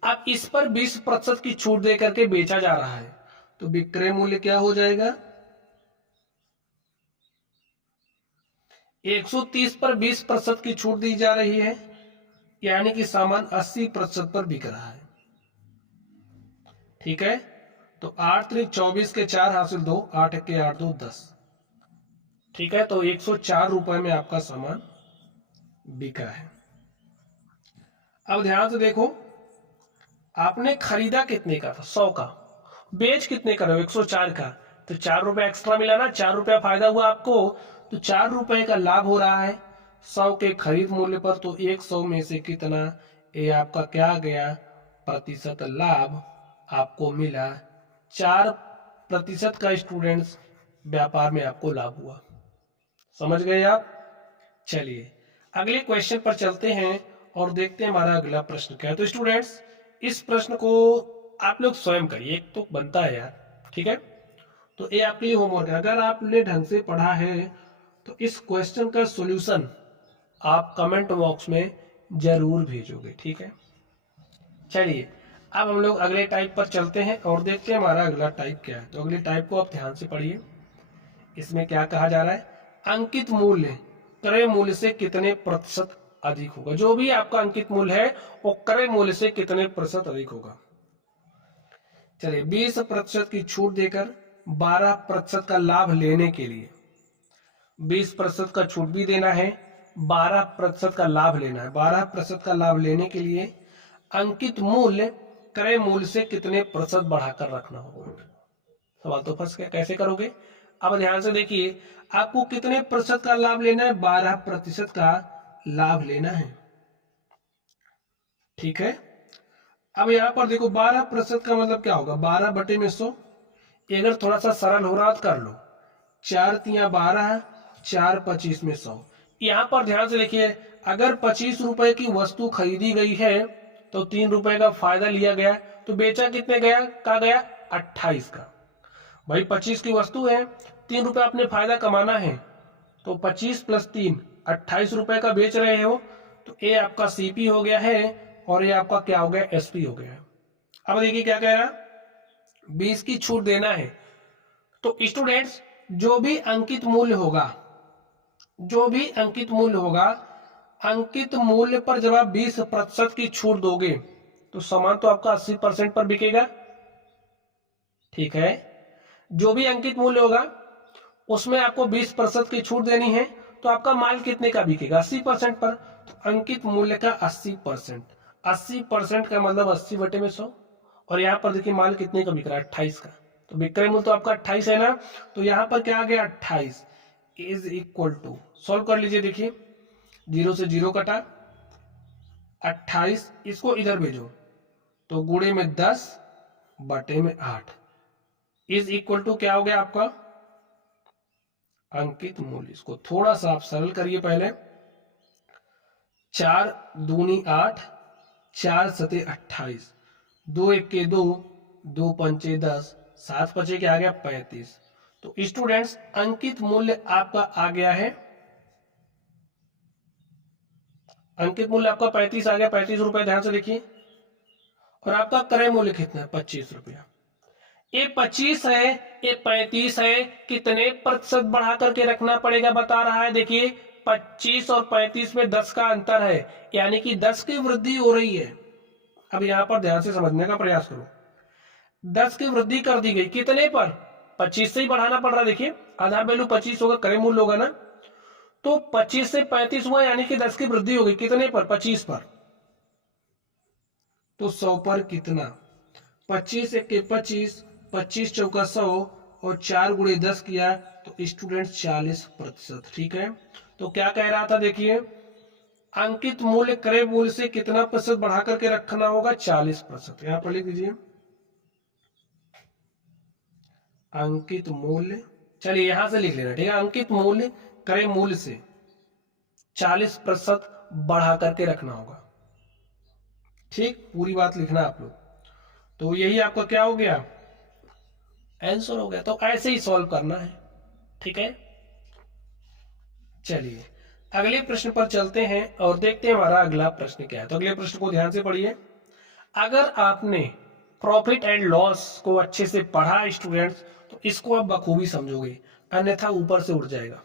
अब इस पर 20% की छूट दे करके बेचा जा रहा है, तो विक्रय मूल्य क्या हो जाएगा, 130 पर 20% की छूट दी जा रही है, यानी कि सामान 80% पर बिक रहा है, ठीक है। तो 8 त्रिक 24 के 4 हासिल 2, 8 के 8 2 10, ठीक है। तो 104 रुपए में आपका सामान बिका है। अब ध्यान से देखो, आपने खरीदा कितने का था, 100 का, बेच कितने का, 104 का, तो 4 रुपए एक्स्ट्रा मिला ना, 4 रुपया फायदा हुआ आपको, तो 4 रुपए का लाभ हो रहा है 100 के खरीद मूल्य पर। तो 100 में से कितना, ये आपका क्या गया, प्रतिशत लाभ आपको मिला 4% का स्टूडेंट्स व्यापार में आपको लाभ हुआ। समझ गए आप। चलिए अगले क्वेश्चन पर चलते हैं और देखते हैं हमारा अगला प्रश्न क्या है। तो स्टूडेंट्स इस प्रश्न को आप लोग स्वयं करिए, एक तो बनता है यार, ठीक है। तो ये आपके लिए होमवर्क है, अगर आपने ढंग से पढ़ा है तो इस क्वेश्चन का सॉल्यूशन आप कमेंट बॉक्स में जरूर भेजोगे, ठीक है। चलिए अब हम लोग अगले टाइप पर चलते हैं और देखते हैं हमारा अगला टाइप क्या है। तो अगले टाइप को आप ध्यान से पढ़िए, इसमें क्या कहा जा रहा है, अंकित मूल्य क्रय मूल्य से कितने प्रतिशत अधिक होगा। जो भी आपका अंकित मूल्य है वो क्रय मूल्य से कितने प्रतिशत अधिक होगा। चलिए 20% की छूट देकर 12% का लाभ लेने के लिए, 20% का छूट भी देना है, 12% का लाभ लेना है, 12% का लाभ लेने के लिए अंकित मूल्य क्रय मूल्य से कितने प्रतिशत बढ़ाकर रखना होगा। सवाल तो फंस गया, कैसे करोगे। अब ध्यान से देखिए, आपको कितने प्रतिशत का लाभ लेना है, 12% का लाभ लेना है, ठीक है। अब यहां पर देखो 12% का मतलब क्या होगा, 12 बटे में 100, अगर थोड़ा सा सरल हो रहा तो कर लो, 4 तिया 12, 4 25 में 100। यहां पर ध्यान से देखिए, अगर 25 रुपए की वस्तु खरीदी गई है तो 3 रुपए का फायदा लिया गया, तो बेचा कितने गया का गया, 28 का। भाई 25 की वस्तु है, 3 रुपए आपने फायदा कमाना है, तो 25 प्लस 3 28 रुपए का बेच रहे हो, तो ये आपका सीपी हो गया है और ये आपका क्या हो गया, एसपी हो गया है। अब देखिए क्या कह रहा, 20 की छूट देना है, तो स्टूडेंट्स जो भी अंकित मूल्य होगा, जो भी अंकित मूल्य होगा, अंकित मूल्य पर जब आप 20% की छूट दोगे तो सामान तो आपका 80% पर बिकेगा, ठीक है। जो भी अंकित मूल्य होगा उसमें आपको 20% की छूट देनी है, तो आपका माल कितने का बिकेगा, 80% पर। तो अंकित मूल्य का 80%, 80% का मतलब 80 बटे में 100, और यहाँ पर देखिए माल कितने का बिक रहा है, 28 का, तो विक्रय मूल्य तो आपका 28 है ना, तो यहाँ पर क्या आ गया, 28 इज इक्वल टू, सॉल्व कर लीजिए, देखिए 0 से 0 कटा, 28 इसको इधर भेजो, तो गुणे में 10 बटे में 8 इज इक्वल टू क्या हो गया आपका, अंकित मूल्य। इसको थोड़ा सा आप सरल करिए पहले, 4 दूनी 8, 4 सते 28, 2 एक के 2, 2 पंचे 10, 7 पचे क्या आ गया, 35। तो स्टूडेंट्स अंकित मूल्य आपका आ गया है, अंकित मूल्य आपका 35 आ गया, 35 रुपए, ध्यान से देखिए। और आपका क्रय मूल्य कितना है, 25 रुपया। ये 25 है, ये 35 है, कितने प्रतिशत बढ़ा करके रखना पड़ेगा बता रहा है। देखिए 25 और 35 में 10 का अंतर है, यानी कि 10 की वृद्धि हो रही है। अब यहां पर ध्यान से समझने का प्रयास करो, 10 की वृद्धि कर दी गई, कितने पर, 25 से ही बढ़ाना पड़ रहा है। देखिए आधार वैल्यू 25 होगा, क्रय मूल्य होगा ना, तो 25 से 35 हुआ, यानी कि 10 की वृद्धि हो गई, कितने पर, 25 पर। तो 100 पर कितना, 25 एक के 25, 25 चौका 100, और 4 गुणे 10 किया तो स्टूडेंट 40%। ठीक है, तो क्या कह रहा था, देखिए अंकित मूल्य क्रय मूल्य से कितना प्रतिशत बढ़ा करके रखना होगा, 40%। यहां पर लिख दीजिए अंकित मूल्य, चलिए यहां से लिख लेना, ठीक है, अंकित मूल्य क्रय मूल्य से 40% बढ़ा करके रखना होगा। ठीक, पूरी बात लिखना आप लोग। तो यही आपका क्या हो गया, आंसर हो गया। तो ऐसे ही सॉल्व करना है। ठीक है, चलिए अगले प्रश्न पर चलते हैं और देखते हैं हमारा अगला प्रश्न क्या है। तो अगले प्रश्न को ध्यान से पढ़िए। अगर आपने प्रॉफिट एंड लॉस को अच्छे से पढ़ा स्टूडेंट्स, तो इसको आप बखूबी समझोगे, अन्यथा ऊपर से उड़ जाएगा।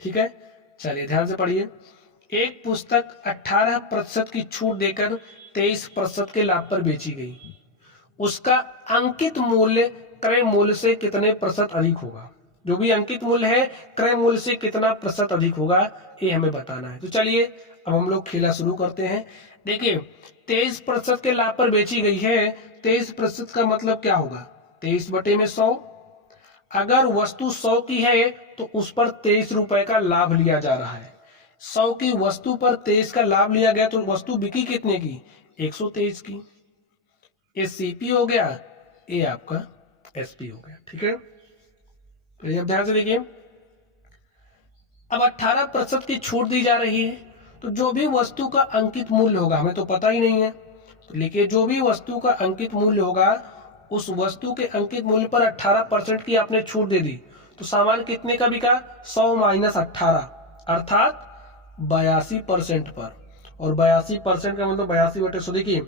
ठीक है, चलिए ध्यान से पढ़िए। एक पुस्तक 18% की छूट देकर 23% के लाभ पर बेची गई, उसका अंकित मूल्य क्रय मूल्य से कितने प्रतिशत अधिक होगा। जो भी अंकित मूल्य है क्रय मूल्य से कितना प्रतिशत अधिक होगा, ये हमें बताना है। तो चलिए अब हम लोग खेला शुरू करते हैं। देखिए 23% के लाभ पर बेची गई है, 23% का मतलब क्या होगा, 23/100। अगर वस्तु 100 की है तो उस पर 23 रुपए का लाभ लिया जा रहा है। 100 की वस्तु पर 23 का लाभ लिया गया, तो वस्तु बिकी कितने की, 123 की। ये सीपी हो गया, ये आपका एसपी हो गया। ठीक है, तो ये ध्यान से देखिए। अब 18% की छूट दी जा रही है, तो जो भी वस्तु का अंकित मूल्य होगा, हमें तो पता ही नहीं है, तो लिखिए जो भी वस्तु का अंकित मूल्य होगा, उस वस्तु के अंकित मूल्य पर 18% की आपने छूट दे दी, तो सामान कितने का बिका, 100 - 18 अर्थात 82% पर। और 82% का मतलब 82/100। देखिए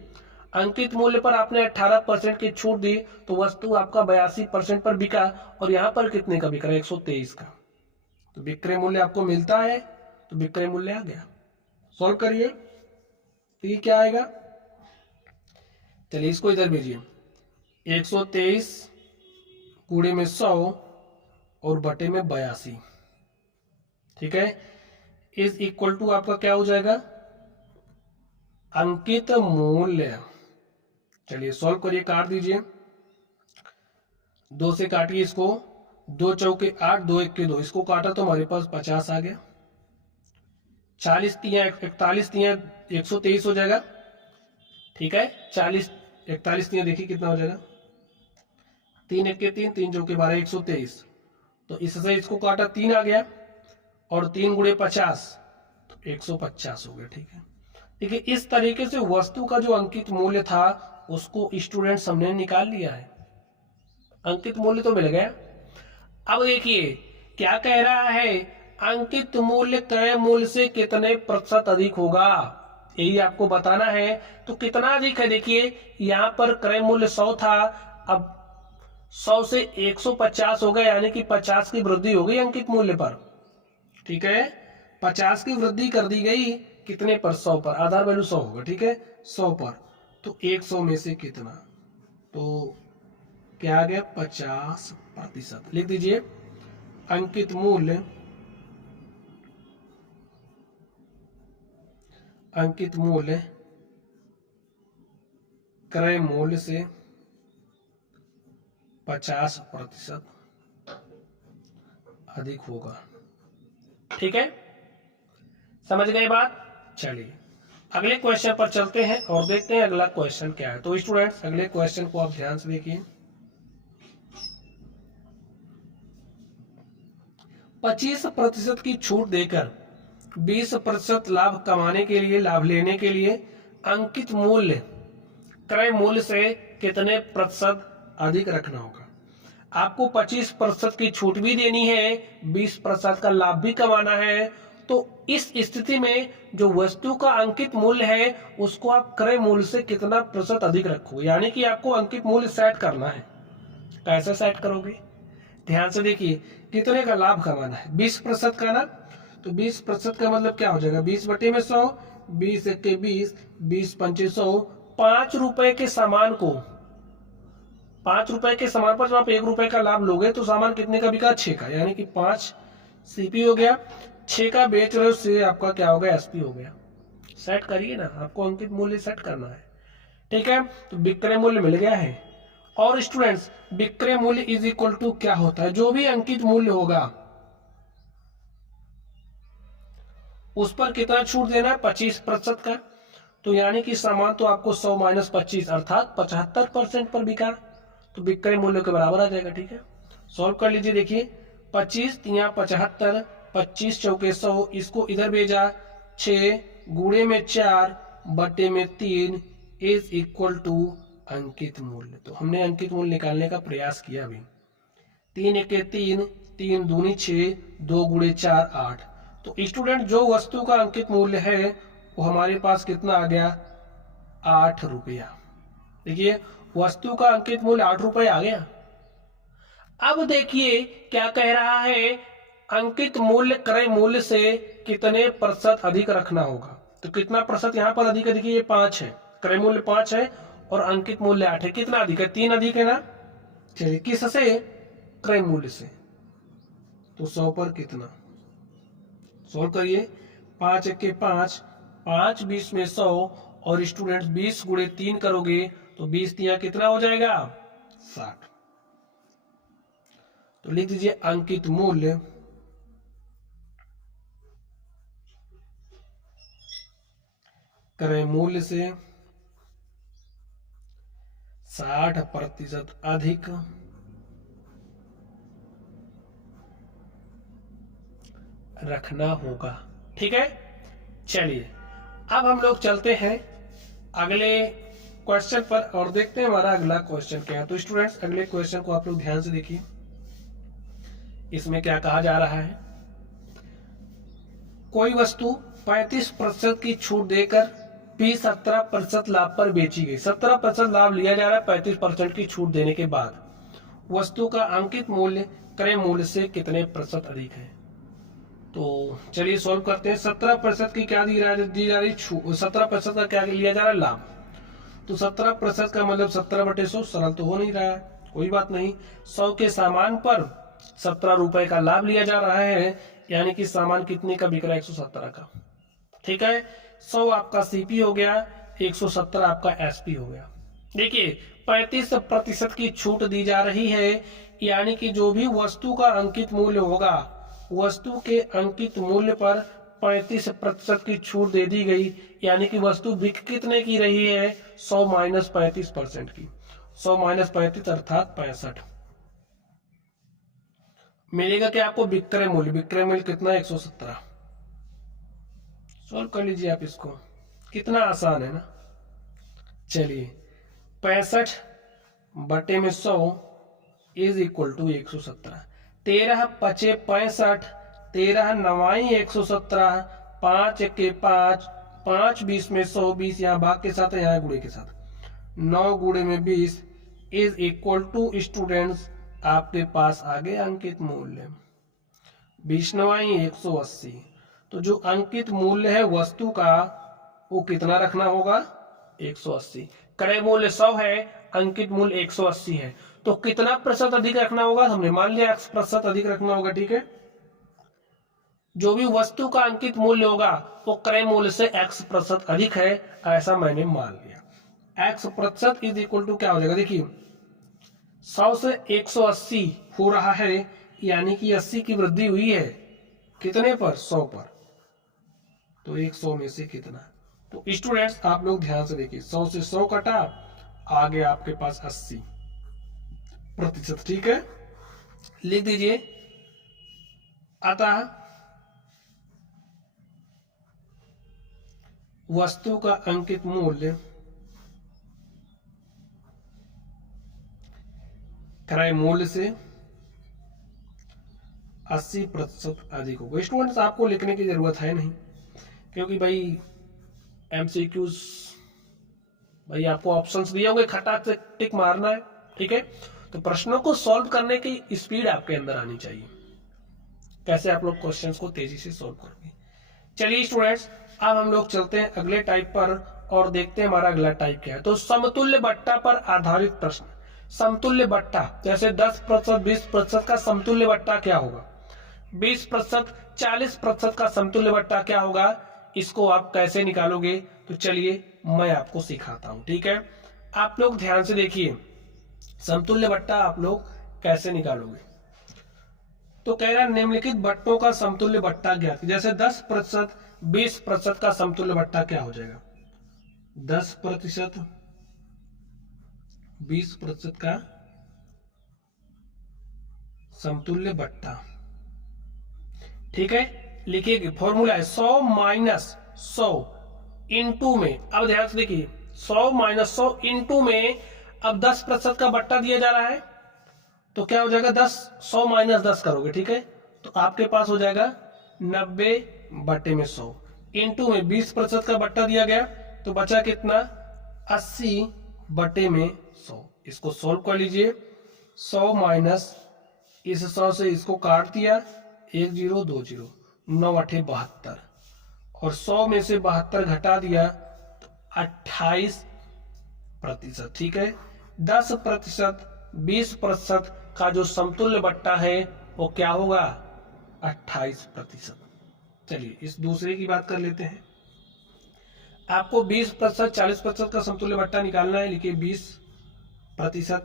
अंकित मूल्य पर आपने 18% की छूट दी, तो वस्तु आपका 82% पर बिका, और यहां पर कितने का बिक रहा है, 123 का। तो विक्रय मूल्य आपको मिलता है, तो विक्रय मूल्य आ गया। सॉल्व करिए, तो ये क्या आएगा, चलिए इसको इधर भेजिए। 123 गुणे में 100 और बटे में 82, ठीक है, इज इक्वल टू आपका क्या हो जाएगा, अंकित मूल्य। चलिए सॉल्व करिए, काट दीजिए, 2 से काटिए इसको, 2 चौके 8, 2 1 2, इसको काटा तो हमारे पास 50 आ गया। 40 तिया 41 तिया 123 हो जाएगा। ठीक है, 40 41 तिया देखिए कितना हो जाएगा, 3 1 3, 3 चौके 12, 123। तो इससे इसको काटा 3 आ गया, और 3 गुणे 50 तो 150 हो गया। ठीक है, देखिए इस तरीके से वस्तु का जो अंकित मूल्य था उसको स्टूडेंट्स हमने निकाल लिया है, अंकित मूल्य तो मिल गया। अब देखिए क्या कह रहा है, अंकित मूल्य क्रय मूल्य से कितने प्रतिशत अधिक होगा, यही आपको बताना है। तो कितना अधिक है, देखिए यहां पर क्रय मूल्य 100 था, अब 100 से 150 हो गया, यानी कि 50 की वृद्धि हो गई अंकित मूल्य पर। ठीक है, 50 की वृद्धि कर दी गई, कितने पर, 100 पर, आधार वैल्यू 100 होगा। ठीक है, 100 पर, तो 100 में से कितना, तो क्या आ गया, 50%। लिख दीजिए अंकित मूल्य, अंकित मूल्य क्रय मूल्य से 50% अधिक होगा। ठीक है, समझ गए बात। चलिए अगले क्वेश्चन पर चलते हैं और देखते हैं अगला क्वेश्चन क्या है। तो स्टूडेंट्स अगले क्वेश्चन को आप ध्यान से देखिए। 25% की छूट देकर 20% लाभ कमाने के लिए, लाभ लेने के लिए अंकित मूल्य क्रय मूल्य से कितने प्रतिशत अधिक रखना होगा। आपको 25% की छूट भी देनी है, 20% का लाभ भी कमाना है। तो इस स्थिति में जो वस्तु का अंकित मूल्य है उसको आप क्रय मूल्य से कितना प्रतिशत अधिक रखो, यानी कि आपको अंकित मूल्य सेट करना है। कैसे सेट करोगे, ध्यान से देखिए, कितने का लाभ कमाना है, 20% का ना, तो 20% का मतलब क्या हो जाएगा, 20/100, 20 1 के 20, 20 5 100, 5 रुपए के सामान को, 5 रुपए के सामान पर जब आप 1 रुपए का लाभ लोगे तो सामान कितने का बिका, 6 का, यानी कि 5 सीपी हो गया, 6 का बेच रहे हो, से आपका क्या हो गया, एसपी हो गया। सेट करिए ना, आपको अंकित मूल्य सेट करना है। ठीक है, तो विक्रय मूल्य मिल गया है, और स्टूडेंट्स विक्रय मूल्य इज इक्वल टू क्या होता है, जो भी अंकित मूल्य होगा उस पर कितना छूट देना है, 25% का। तो यानी कि सामान तो आपको 100 माइनस 25 अर्थात 75% पर बिका, तो विक्रय मूल्य के बराबर आ जाएगा। ठीक है, सॉल्व कर लीजिए। देखिए 25 या 75, 25 चौके 100, इसको इधर भेजा 6 गुणे में 4 बटे में 3 इज इक्वल टू अंकित मूल्य। तो हमने अंकित मूल्य निकालने का प्रयास किया। अभी 3 एके 3, 3 दूनी 6, 2 गुणे 4 8। तो स्टूडेंट जो वस्तु का अंकित मूल्य है वो हमारे पास कितना आ गया, 8 रुपया। देखिए वस्तु का अंकित मूल्य 8 रुपये आ गया। अब देखिए क्या कह रहा है, अंकित मूल्य क्रय मूल्य से कितने प्रतिशत अधिक रखना होगा। तो कितना प्रतिशत यहाँ पर अधिक है, देखिए ये 5 है, क्रय मूल्य 5 है और अंकित मूल्य 8 है। कितना अधिक है, 3 अधिक है ना। चलिए किससे, क्रय मूल्य से। तो 100 पर कितना, सोल्व करिए। 5 एके 5, 5 20 में 100 और स्टूडेंट 20 गुणे 3 करोगे तो 20 तिया कितना हो जाएगा, 60। तो लिख दीजिए अंकित मूल्य क्रय मूल्य से 60% अधिक रखना होगा। ठीक है, चलिए अब हम लोग चलते हैं अगले क्वेश्चन पर और देखते हैं हमारा अगला क्वेश्चन क्या है। तो स्टूडेंट्स अगले क्वेश्चन को आप लोग ध्यान से देखिए, इसमें क्या कहा जा रहा है, कोई वस्तु 35% की छूट देकर भी 17% लाभ पर बेची गई। 17% लाभ लिया जा रहा है 35% की छूट देने के बाद। वस्तु का अंकित मूल्य क्रय मूल्य से कितने प्रतिशत अधिक है। तो चलिए सॉल्व करते हैं। 17% की क्या दी जा रही छूट, 17% का क्या लिया जा रहा है, लाभ। तो 17% का मतलब 17/100, सरल तो हो नहीं रहा है, कोई बात नहीं। 100 के सामान पर 17 रुपए का लाभ लिया जा रहा है, यानी कि सामान कितने का बिक रहा है, 117 का। ठीक है, 100 आपका सीपी हो गया, 117 आपका एसपी हो गया। देखिए 35% की छूट दी जा रही है, यानी कि जो भी वस्तु का अंकित मूल्य होगा, वस्तु के अंकित मूल्य पर 35% की छूट दे दी गई, यानी कि वस्तु बिक कितने की रही है, 100 माइनस 35% की। 100 माइनस 35 अर्थात 65 मिलेगा क्या आपको, विक्रय मूल्य। विक्रय मूल्य कितना, 117। सॉल्व कर लीजिए आप इसको, कितना आसान है ना। चलिए 65 बटे में 100 इज इक्वल टू 117। 13 पचे 65, 13 नवाई 117, 5 एके 5, 5 20 में 100, 20 यहाँ भाग के साथ है, यहाँ गुणे के साथ, 9 गुणे में 20 इज इक्वल टू स्टूडेंट्स आपके पास आ गए अंकित मूल्य 20 नवाई 180। तो जो अंकित मूल्य है वस्तु का वो कितना रखना होगा, 180। क्रय मूल्य 100 है, अंकित मूल्य 180 है, तो कितना प्रतिशत अधिक रखना होगा, हमने मान लिया x% अधिक रखना होगा। ठीक है, जो भी वस्तु का अंकित मूल्य होगा वो क्रय मूल्य से x% अधिक है, ऐसा मैंने मान लिया। x% इज इक्वल टू क्या हो जाएगा, देखिए 100 से 180 हो रहा है, यानी कि 80 की वृद्धि हुई है, कितने पर, 100 पर। तो 100 में से कितना, तो स्टूडेंट्स आप लोग ध्यान से देखिए, 100 से 100 कटा, आगे आपके पास 80%। ठीक है, लिख दीजिए। अतः वस्तु का अंकित मूल्य क्रय मूल्य से 80% अधिक होगा। स्टूडेंट्स आपको लिखने की जरूरत है नहीं, क्योंकि भाई एमसीक्यूज भाई आपको ऑप्शंस दिए होंगे, खटाक से टिक मारना है। ठीक है, तो प्रश्नों को सॉल्व करने की स्पीड आपके अंदर आनी चाहिए, कैसे आप लोग क्वेश्चंस को तेजी से सॉल्व करोगे। चलिए स्टूडेंट्स अब हम लोग चलते हैं अगले टाइप पर और देखते हैं हमारा अगला टाइप क्या है। तो समतुल्य बट्टा पर आधारित प्रश्न। समतुल्य बट्टा जैसे 10%, 20% का समतुल्य बट्टा क्या होगा, 20%, 40% का समतुल्य बट्टा क्या होगा, इसको आप कैसे निकालोगे, तो चलिए मैं आपको सिखाता हूं। ठीक है, आप लोग ध्यान से देखिए, समतुल्य बट्टा आप लोग कैसे निकालोगे? तो कह रहा है निम्नलिखित बट्टों का समतुल्य बट्टा ज्ञात। जैसे 10%, 20% का समतुल्य बट्टा क्या हो जाएगा? 10%, 20% का समतुल्य बट्टा। ठीक है, लिखिए फॉर्मूला है 100 माइनस 100 इंटू में, अब ध्यान से देखिए 100 माइनस 100 इंटू में, अब 10% का बट्टा दिया जा रहा है तो क्या हो जाएगा? 10, 100 माइनस 10 करोगे, ठीक है, तो आपके पास हो जाएगा 90 बटे में 100 इंटू में 20% का बट्टा दिया गया तो बचा कितना? 80 बटे में 100। इसको सोल्व कर लीजिए। 100 माइनस इस 100 से इसको काट दिया, 1 0 2 0, 9 8 72, और 100 में से 72 घटा दिया तो 28%। ठीक है, 10%, 20% का जो समतुल्य बट्टा है वो क्या होगा? 28%। चलिए इस दूसरे की बात कर लेते हैं। आपको 20%, 40% का समतुल्य बट्टा निकालना है। लिखिए 20%,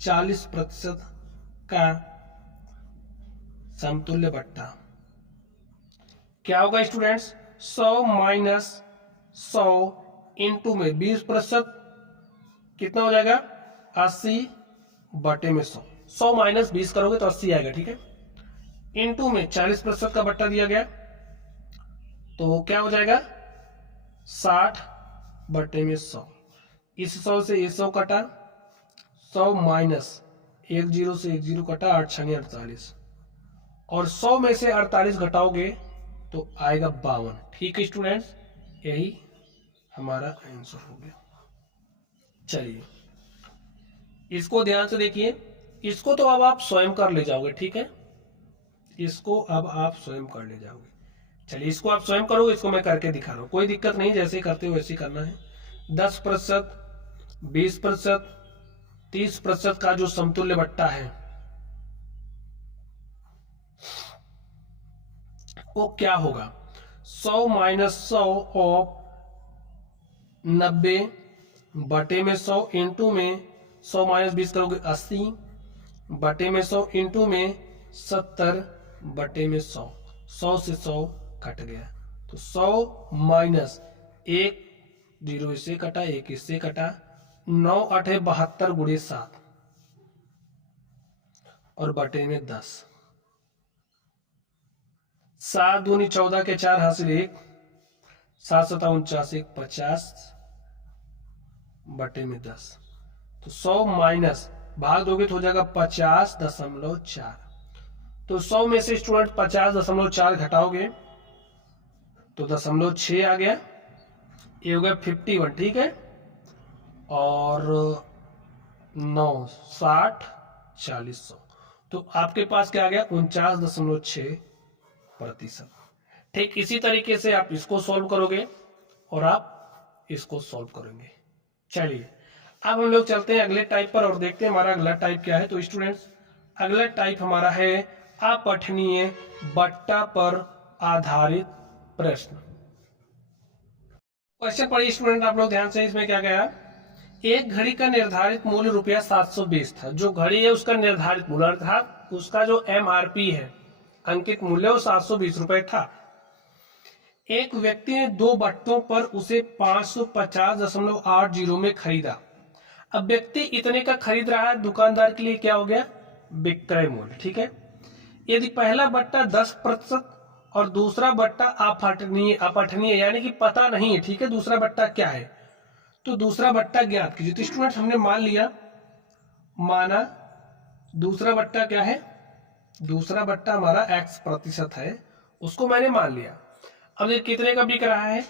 40% का समतुल्य बट्टा क्या होगा स्टूडेंट्स? 100 माइनस 100 इंटू में 20% कितना हो जाएगा? 80 बटे में 100। 100 माइनस 20 करोगे तो 80 आएगा, ठीक है, इंटू में 40% का बट्टा दिया गया तो क्या हो जाएगा? 60 बटे में 100। इस 100 से ये 100 कटा, 100 माइनस 1 0 से 1 0 कटा, 8 6 48, और 100 में से 48 घटाओगे तो आएगा 52। ठीक है स्टूडेंट्स, यही हमारा आंसर हो गया। चलिए इसको ध्यान से देखिए, इसको तो अब आप स्वयं कर ले जाओगे, ठीक है, इसको अब आप स्वयं कर ले जाओगे। चलिए इसको आप स्वयं करोगे, इसको मैं करके दिखा रहा हूं, कोई दिक्कत नहीं, जैसे करते हो वैसे करना है। 10%, 20%, 30% का जो समतुल्य बट्टा है वो क्या होगा? 100 माइनस 100 ऑफ 90 बटे में 100 इंटू में 100 माइनस 20 करोगे 80 बटे में 100 इंटू में 70 बटे में 100। 100 से 100 कट गया तो 100 माइनस 1 0 इससे कटा, 1 इससे कटा, 9 8 72 गुणे 7 और बटे में 10। 7 दूनी 14 के 4 हासिल 1, 7 7 49 1 50 बटे में 10। तो 100 माइनस भाग दोगे तो हो जाएगा 50.4। तो 100 में से स्टूडेंट 50.4 घटाओगे तो 0.6 आ गया, ये हो गया 51। ठीक है, और 9 60 40 100, तो आपके पास क्या आ गया? 49.6%। ठीक इसी तरीके से आप इसको सॉल्व करोगे और आप इसको सॉल्व करेंगे। चलिए अब हम लोग चलते हैं अगले टाइप पर और देखते हैं हमारा अगला टाइप क्या है। तो स्टूडेंट्स अगला टाइप हमारा है अपठनीय बट्टा पर आधारित प्रश्न। क्वेश्चन पढ़िए स्टूडेंट आप लोग ध्यान से। इसमें क्या गया? एक घड़ी का निर्धारित मूल्य रुपया 720 था। जो घड़ी है उसका निर्धारित मूल्य अर्थात उसका जो MRP है, अंकित मूल्य, वो 720 रुपए था। एक व्यक्ति ने 2 बट्टों पर उसे 550.80 में खरीदा। अब व्यक्ति इतने का खरीद रहा है, दुकानदार के लिए क्या हो गया? विक्रय मूल्य। ठीक है, यदि पहला बट्टा 10% और दूसरा बट्टा अपठनीय यानी कि पता नहीं है, ठीक है, दूसरा बट्टा क्या है, तो दूसरा बट्टा ज्ञात कीजिए। तो स्टूडेंट हमने मान लिया, माना दूसरा बट्टा क्या है? दूसरा बट्टा हमारा X% है, उसको मैंने मान लिया। अब ये कितने का बिक रहा है?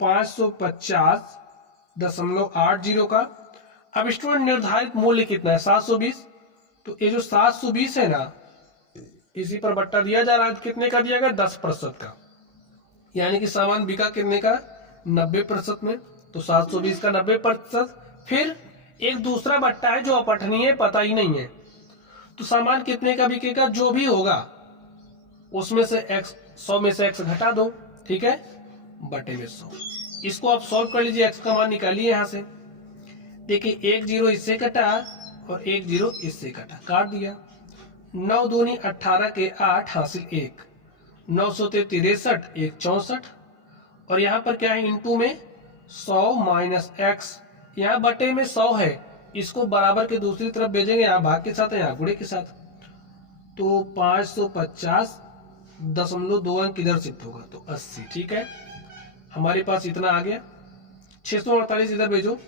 550.80 का। अब स्टूडेंट निर्धारित मूल्य कितना है? 720। तो ये जो 720 है ना, इसी पर बट्टा दिया जा रहा है। कितने का दिया गया? 10% का, यानी कि सामान बिका कितने का? 90% में। तो 720 का 90%। फिर एक दूसरा बट्टा है जो अपठनीय, पता ही नहीं है, तो सामान कितने का बिकेगा? जो भी होगा उसमें से x, 100 में से x घटा दो, ठीक है, बटे में 100। इसको आप सॉल्व कर लीजिए, x का मान निकालिए यहां से। देखिए एक जीरो इससे कटा और एक जीरो इससे कटा, काट दिया। 9 दूनी 18 के 8 हासिल 1, 9 सौ 63, 1 64। और यहाँ पर क्या है, इंटू में 100 माइनस एक्स, यहाँ बटे में 100 है, इसको बराबर के दूसरी तरफ भेजेंगे, यहाँ भाग के साथ है, यहाँ गुणे के साथ। तो 550.2 अंक इधर शिफ्ट होगा तो 80। ठीक है, हमारे पास इतना आ गया। 648 इधर भेजो।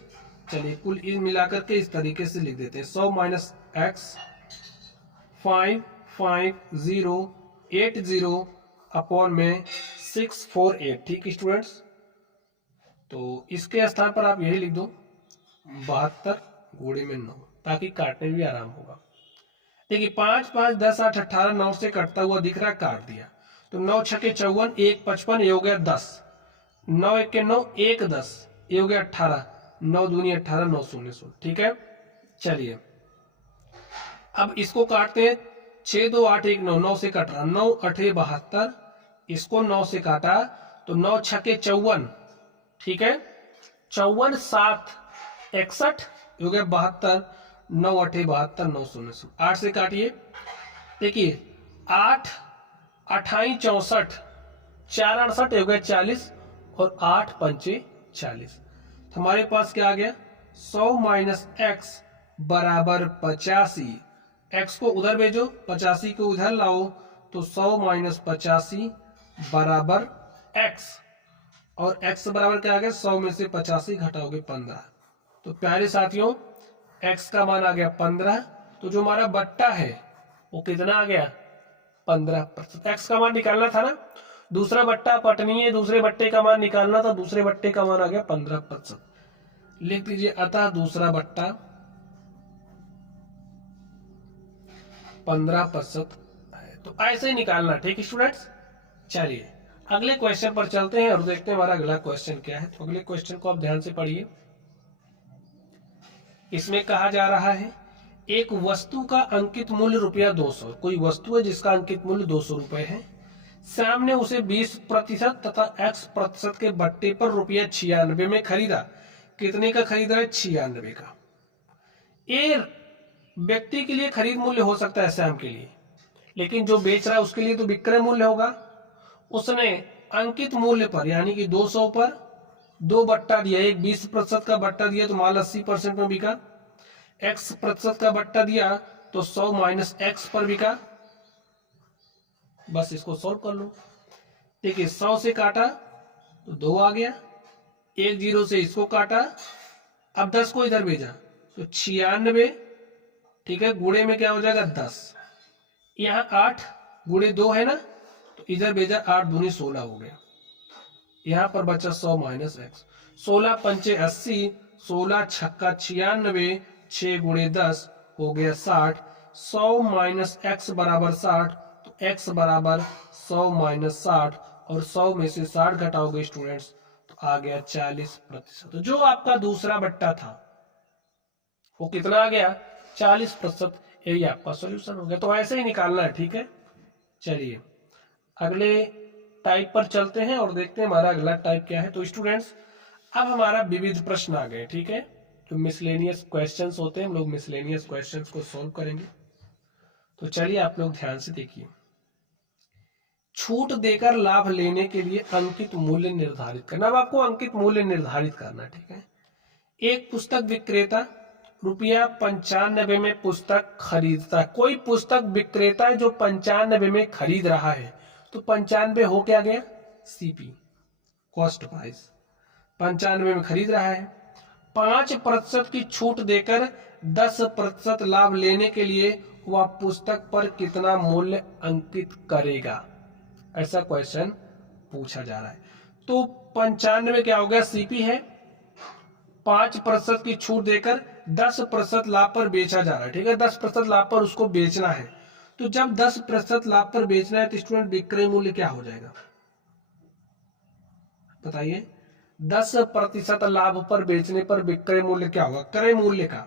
चलिए कुल मिलाकर के इस तरीके से लिख देते हैं, 100 माइनस एक्स 55080 अपॉन में 648। ठीक स्टूडेंट्स, तो इसके स्थान पर आप यही लिख दो 72 गुणे में 9, ताकि काटने में भी आराम होगा। देखिए 5 5 10 8 18 9 से कटता हुआ दिख रहा, काट दिया। तो 9 छके 54, 1 55, ये हो गया 10, 9 1 के 9, 1 10, ये हो गया 18, 9 दूनी 18, 9 शून्य 0। ठीक है, चलिए अब इसको काटते हैं। 6 2 8 1 9, 9 से कट रहा, 9 8 72, इसको 9 से काटा तो 9 छके 54, ठीक है 54 7 61, हो गया 72, 9 8 72, 9 शून्य 0। 8 से काटिए, देखिए 8 28 64, 4 68, हो गया 40 और 8 पंचे 40। तो हमारे पास क्या आ गया, 100 माइनस एक्स बराबर 85। एक्स को उधर भेजो, 85 को उधर लाओ, तो 100 माइनस 85 बराबर एक्स, और x बराबर क्या आ गया, 100 में से 85 घटाओगे 15। तो प्यारे साथियों x का मान आ गया 15, तो जो हमारा बट्टा है वो कितना आ गया, 15%। x का मान निकालना था ना, दूसरा बट्टा पटनी है, दूसरे बट्टे का मान निकालना था, दूसरे बट्टे का मान आ गया 15%। लिख दीजिए, अतः दूसरा बट्टा 15% है। तो ऐसे ही निकालना, ठीक स्टूडेंट्स। चलिए अगले क्वेश्चन पर चलते हैं और देखते हैं हमारा अगला क्वेश्चन क्या है। तो अगले क्वेश्चन को आप ध्यान से पढ़िए। इसमें कहा जा रहा है एक वस्तु का अंकित मूल्य रुपया 200, कोई वस्तु है जिसका अंकित मूल्य 200 रुपए है, श्याम ने उसे 20% तथा x% के बट्टे पर रुपया 96 में खरीदा। कितने का खरीदा है, 96 का। ए व्यक्ति के लिए खरीद मूल्य हो सकता है श्याम के लिए, लेकिन जो बेच रहा है उसके लिए तो विक्रय मूल्य होगा। उसने अंकित मूल्य पर यानी कि 200 पर 2 बट्टा दिया, एक 20% का बट्टा दिया तो माल 80% में बिका, x% का बट्टा दिया तो 100 माइनस एक्स पर बिका। बस इसको सॉल्व कर लो। देखिए 100 से काटा तो 2 आ गया, 1 जीरो से इसको काटा, अब 10 को इधर भेजा तो 96, ठीक है गुणे में क्या हो जाएगा 10, यहाँ 8 गुणे 2 है ना, तो इधर भेजा 8 दूनी 16 हो गया, यहाँ पर बचा 100 माइनस एक्स, 16 पंचे 80, 16 छक्का 96, 6 गुणे 10 हो गया 60, 100 माइनस एक्स बराबर 60, तो x बराबर 100 माइनस 60, और 100 में से 60 घटाओगे स्टूडेंट्स तो आ गया 40%। तो जो आपका दूसरा बट्टा था वो कितना आ गया, 40%। यही आपका सॉल्यूशन हो गया। तो ऐसे ही निकालना है, ठीक है। चलिए अगले टाइप पर चलते हैं और देखते हैं हमारा अगला टाइप क्या है। तो स्टूडेंट्स अब हमारा विविध प्रश्न आ गए, ठीक है। जो मिसलेनियस क्वेश्चंस होते हैं, हम लोग मिसलेनियस क्वेश्चंस को सॉल्व करेंगे। तो चलिए आप लोग ध्यान से देखिए। छूट देकर लाभ लेने के लिए अंकित मूल्य निर्धारित करना। अब आपको अंकित मूल्य निर्धारित करना है, ठीक है। एक पुस्तक विक्रेता ₹95 में पुस्तक खरीदता है। कोई पुस्तक विक्रेता है जो 95 में खरीद रहा है, तो 95 हो क्या गया, सीपी कॉस्ट प्राइस, 95 में खरीद रहा है। 5% की छूट देकर 10% लाभ लेने के लिए वह पुस्तक पर कितना मूल्य अंकित करेगा, ऐसा क्वेश्चन पूछा जा रहा है। तो 95 क्या हो गया, सीपी है, 5% की छूट देकर 10% लाभ पर बेचा जा रहा है, ठीक है। 10% लाभ पर उसको बेचना है। तो जब 10% लाभ पर बेचना है तो स्टूडेंट विक्रय मूल्य क्या हो जाएगा, बताइए। 10% लाभ पर बेचने पर विक्रय मूल्य क्या होगा, क्रय मूल्य का।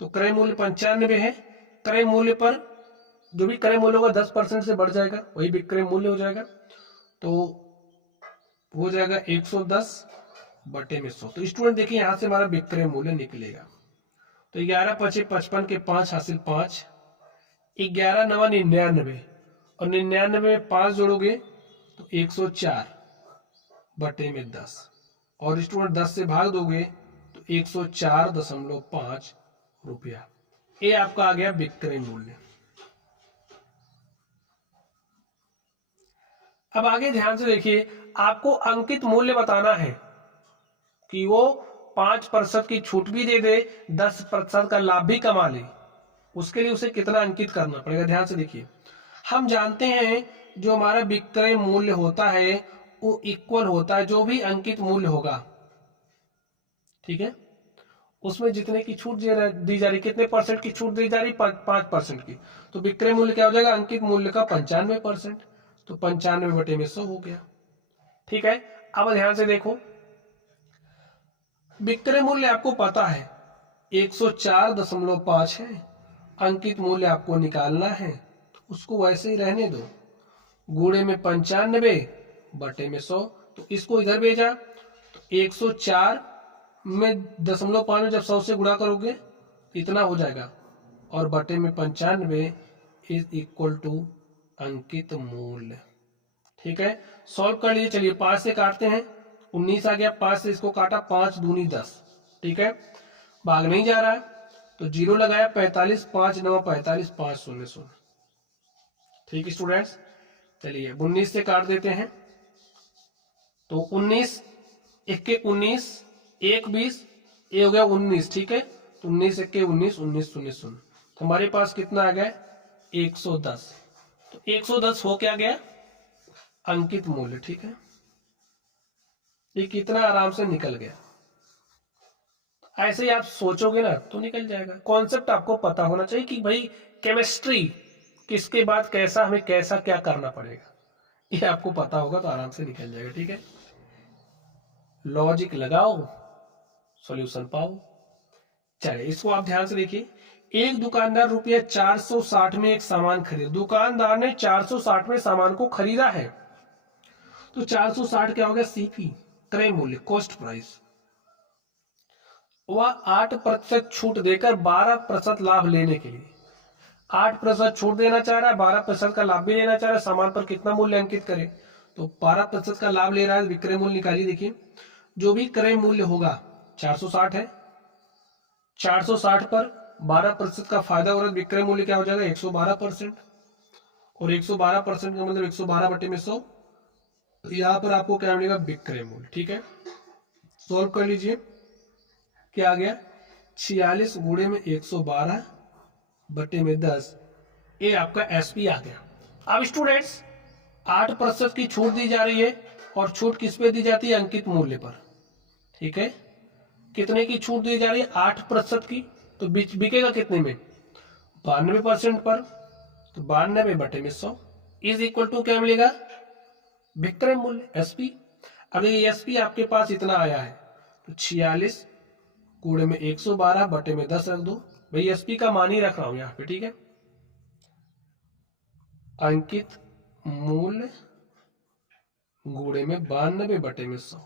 तो क्रय मूल्य 95 है, क्रय मूल्य पर जो भी क्रय मूल्य होगा 10% से बढ़ जाएगा, वही विक्रय मूल्य हो जाएगा। तो हो जाएगा 110 बटे में 100। तो स्टूडेंट देखिए यहां से हमारा विक्रय मूल्य निकलेगा। तो 11 पचे 55 के 5 हासिल 5, 11 नवा 99 और 99 में 5 जोड़ोगे तो 104 बटे में 10 और स्टूडेंट 10 से भाग दोगे तो 104.5 रुपया। ये आपका आ गया विक्रय मूल्य। अब आगे ध्यान से देखिए, आपको अंकित मूल्य बताना है कि वो 5% की छूट भी दे दे, 10% का लाभ भी कमा ले, उसके लिए उसे कितना अंकित करना पड़ेगा। ध्यान से देखिए, हम जानते हैं जो हमारा विक्रय मूल्य होता है वो इक्वल होता है जो भी अंकित मूल्य होगा, ठीक है, उसमें जितने की छूट दी जा रही, कितने परसेंट की छूट दी जा रही, 5% की। तो विक्रय मूल्य क्या हो जाएगा, अंकित मूल्य का 95%। तो 95 बटे में 100 हो गया। ठीक है, अब ध्यान से देखो, विक्रय मूल्य आपको पता है 104.5 है, अंकित मूल्य आपको निकालना है, तो उसको वैसे ही रहने दो, गुणे में 95 बटे में 100। तो इसको इधर भेजा तो 104 में 0.5 में जब 100 से गुणा करोगे इतना हो जाएगा और बटे में 95 इज इक्वल टू अंकित मूल्य। ठीक है, सॉल्व कर लीजिए। चलिए 5 से काटते हैं, 19 आ गया, 5 से इसको काटा, 5 दूनी 10। ठीक है, भाग नहीं जा रहा है तो 0 लगाया, 45, 5 9 45, 5 0 0। ठीक स्टूडेंट्स, चलिए 19 से काट देते हैं तो 19 1 के 19, 1 20, ये हो गया 19। ठीक है, तो 19 1 के 19, 19 0 0। तो हमारे पास कितना आ गया 110। तो 110 हो क्या गया अंकित मूल्य। ठीक है, ये कितना आराम से निकल गया। ऐसे ही आप सोचोगे ना तो निकल जाएगा। कॉन्सेप्ट आपको पता होना चाहिए कि भाई केमिस्ट्री किसके बाद कैसा, हमें कैसा क्या करना पड़ेगा, ये आपको पता होगा तो आराम से निकल जाएगा। ठीक है, लॉजिक लगाओ, सॉल्यूशन पाओ। चलिए इसको आप ध्यान से देखिए, एक दुकानदार रुपया 460 में एक सामान खरीदा। दुकानदार ने 460 में सामान को खरीदा है, तो 460 क्या हो गया सीपी, क्रय मूल्य, कॉस्ट प्राइस। वह 8% छूट देकर 12% लाभ लेने के लिए 8% छूट देना चाह रहा है, 12% का लाभ भी लेना चाह रहा है। सामान पर कितना मूल्य अंकित करे, तो 12% का लाभ ले रहा है। विक्रय मूल्य निकालिए। देखिए जो भी क्रय मूल्य होगा 460 है, 460 पर 12% का फायदा हो रहा है, विक्रय मूल्य क्या हो जाएगा 112%। और 112% का मतलब 112 बटे में 100। तो यहां पर आपको क्या मिलेगा विक्रय मूल्य। ठीक है, सॉल्व कर लीजिए। क्या आ गया 46 गुणे में 112 बटे में 10, ये आपका एसपी आ गया। अब स्टूडेंट्स 8% की छूट दी जा रही है और छूट किस पे दी जाती है, अंकित मूल्य पर। ठीक है, कितने की छूट दी जा रही है 8% की, तो बिकेगा कितने में 92% पर। तो 92 बटे में 100 इज इक्वल टू क्या मिलेगा विक्रय मूल्य, एसपी। अब ये एसपी आपके पास इतना आया है तो 46 गुणे में 112 बटे में 10 रख दो। भाई एसपी का मान ही रख रहा हूं यहां पे। ठीक है, अंकित मूल्य गुणे में 92 बटे में 100।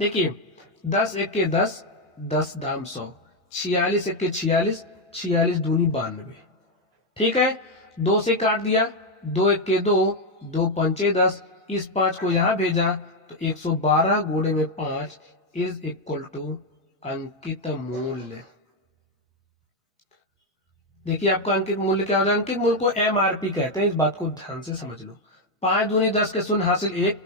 देखिए 10 1 के 10, 10 दाम 100, 46 1 के 46, 46 दूनी 92। ठीक है, 2 से काट दिया, 2 1 के 2, 2 पंचे 10, इस 5 को यहां भेजा तो 112 गुणे में 5 इज इक्वल टू अंकित मूल्य। देखिए आपका अंकित मूल्य क्या हो जाएगा, अंकित मूल्य को एमआरपी कहते हैं, इस बात को ध्यान से समझ लो। 5 दूनी 10 के शून्य हासिल 1,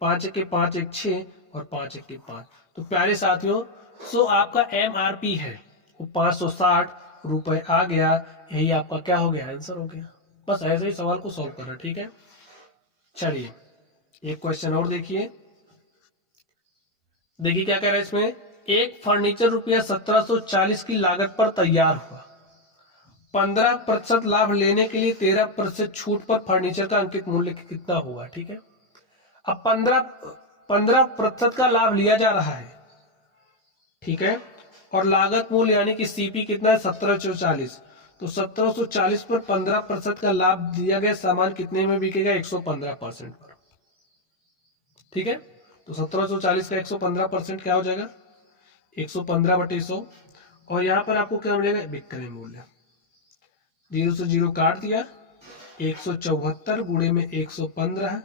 5 1 के 5 1 6 और 5 1 के 5। तो प्यारे साथियों, सो आपका एमआरपी है वो 560 रुपए आ गया। यही आपका क्या हो गया, आंसर हो गया। बस ऐसे ही सवाल को सॉल्व करना। ठीक है, चलिए एक क्वेश्चन और देखिए। देखिए क्या कह रहा है इसमें, एक फर्नीचर रुपया 1740 की लागत पर तैयार हुआ, 15% लाभ लेने के लिए 13% छूट पर फर्नीचर का अंकित मूल्य कितना होगा। ठीक है, अब 15% का लाभ लिया जा रहा है। ठीक है, और लागत मूल्य यानी कि सीपी कितना है 1740। तो 1740 पर 15% का लाभ दिया गया, सामान कितने में बिकेगा 115% पर। ठीक है, तो 1740 का 115% क्या हो जाएगा, 115/100। और यहाँ पर आपको क्या मिलेगा, विक्रय मूल्य। 0 से 0 काट दिया, 174 गुणे में 115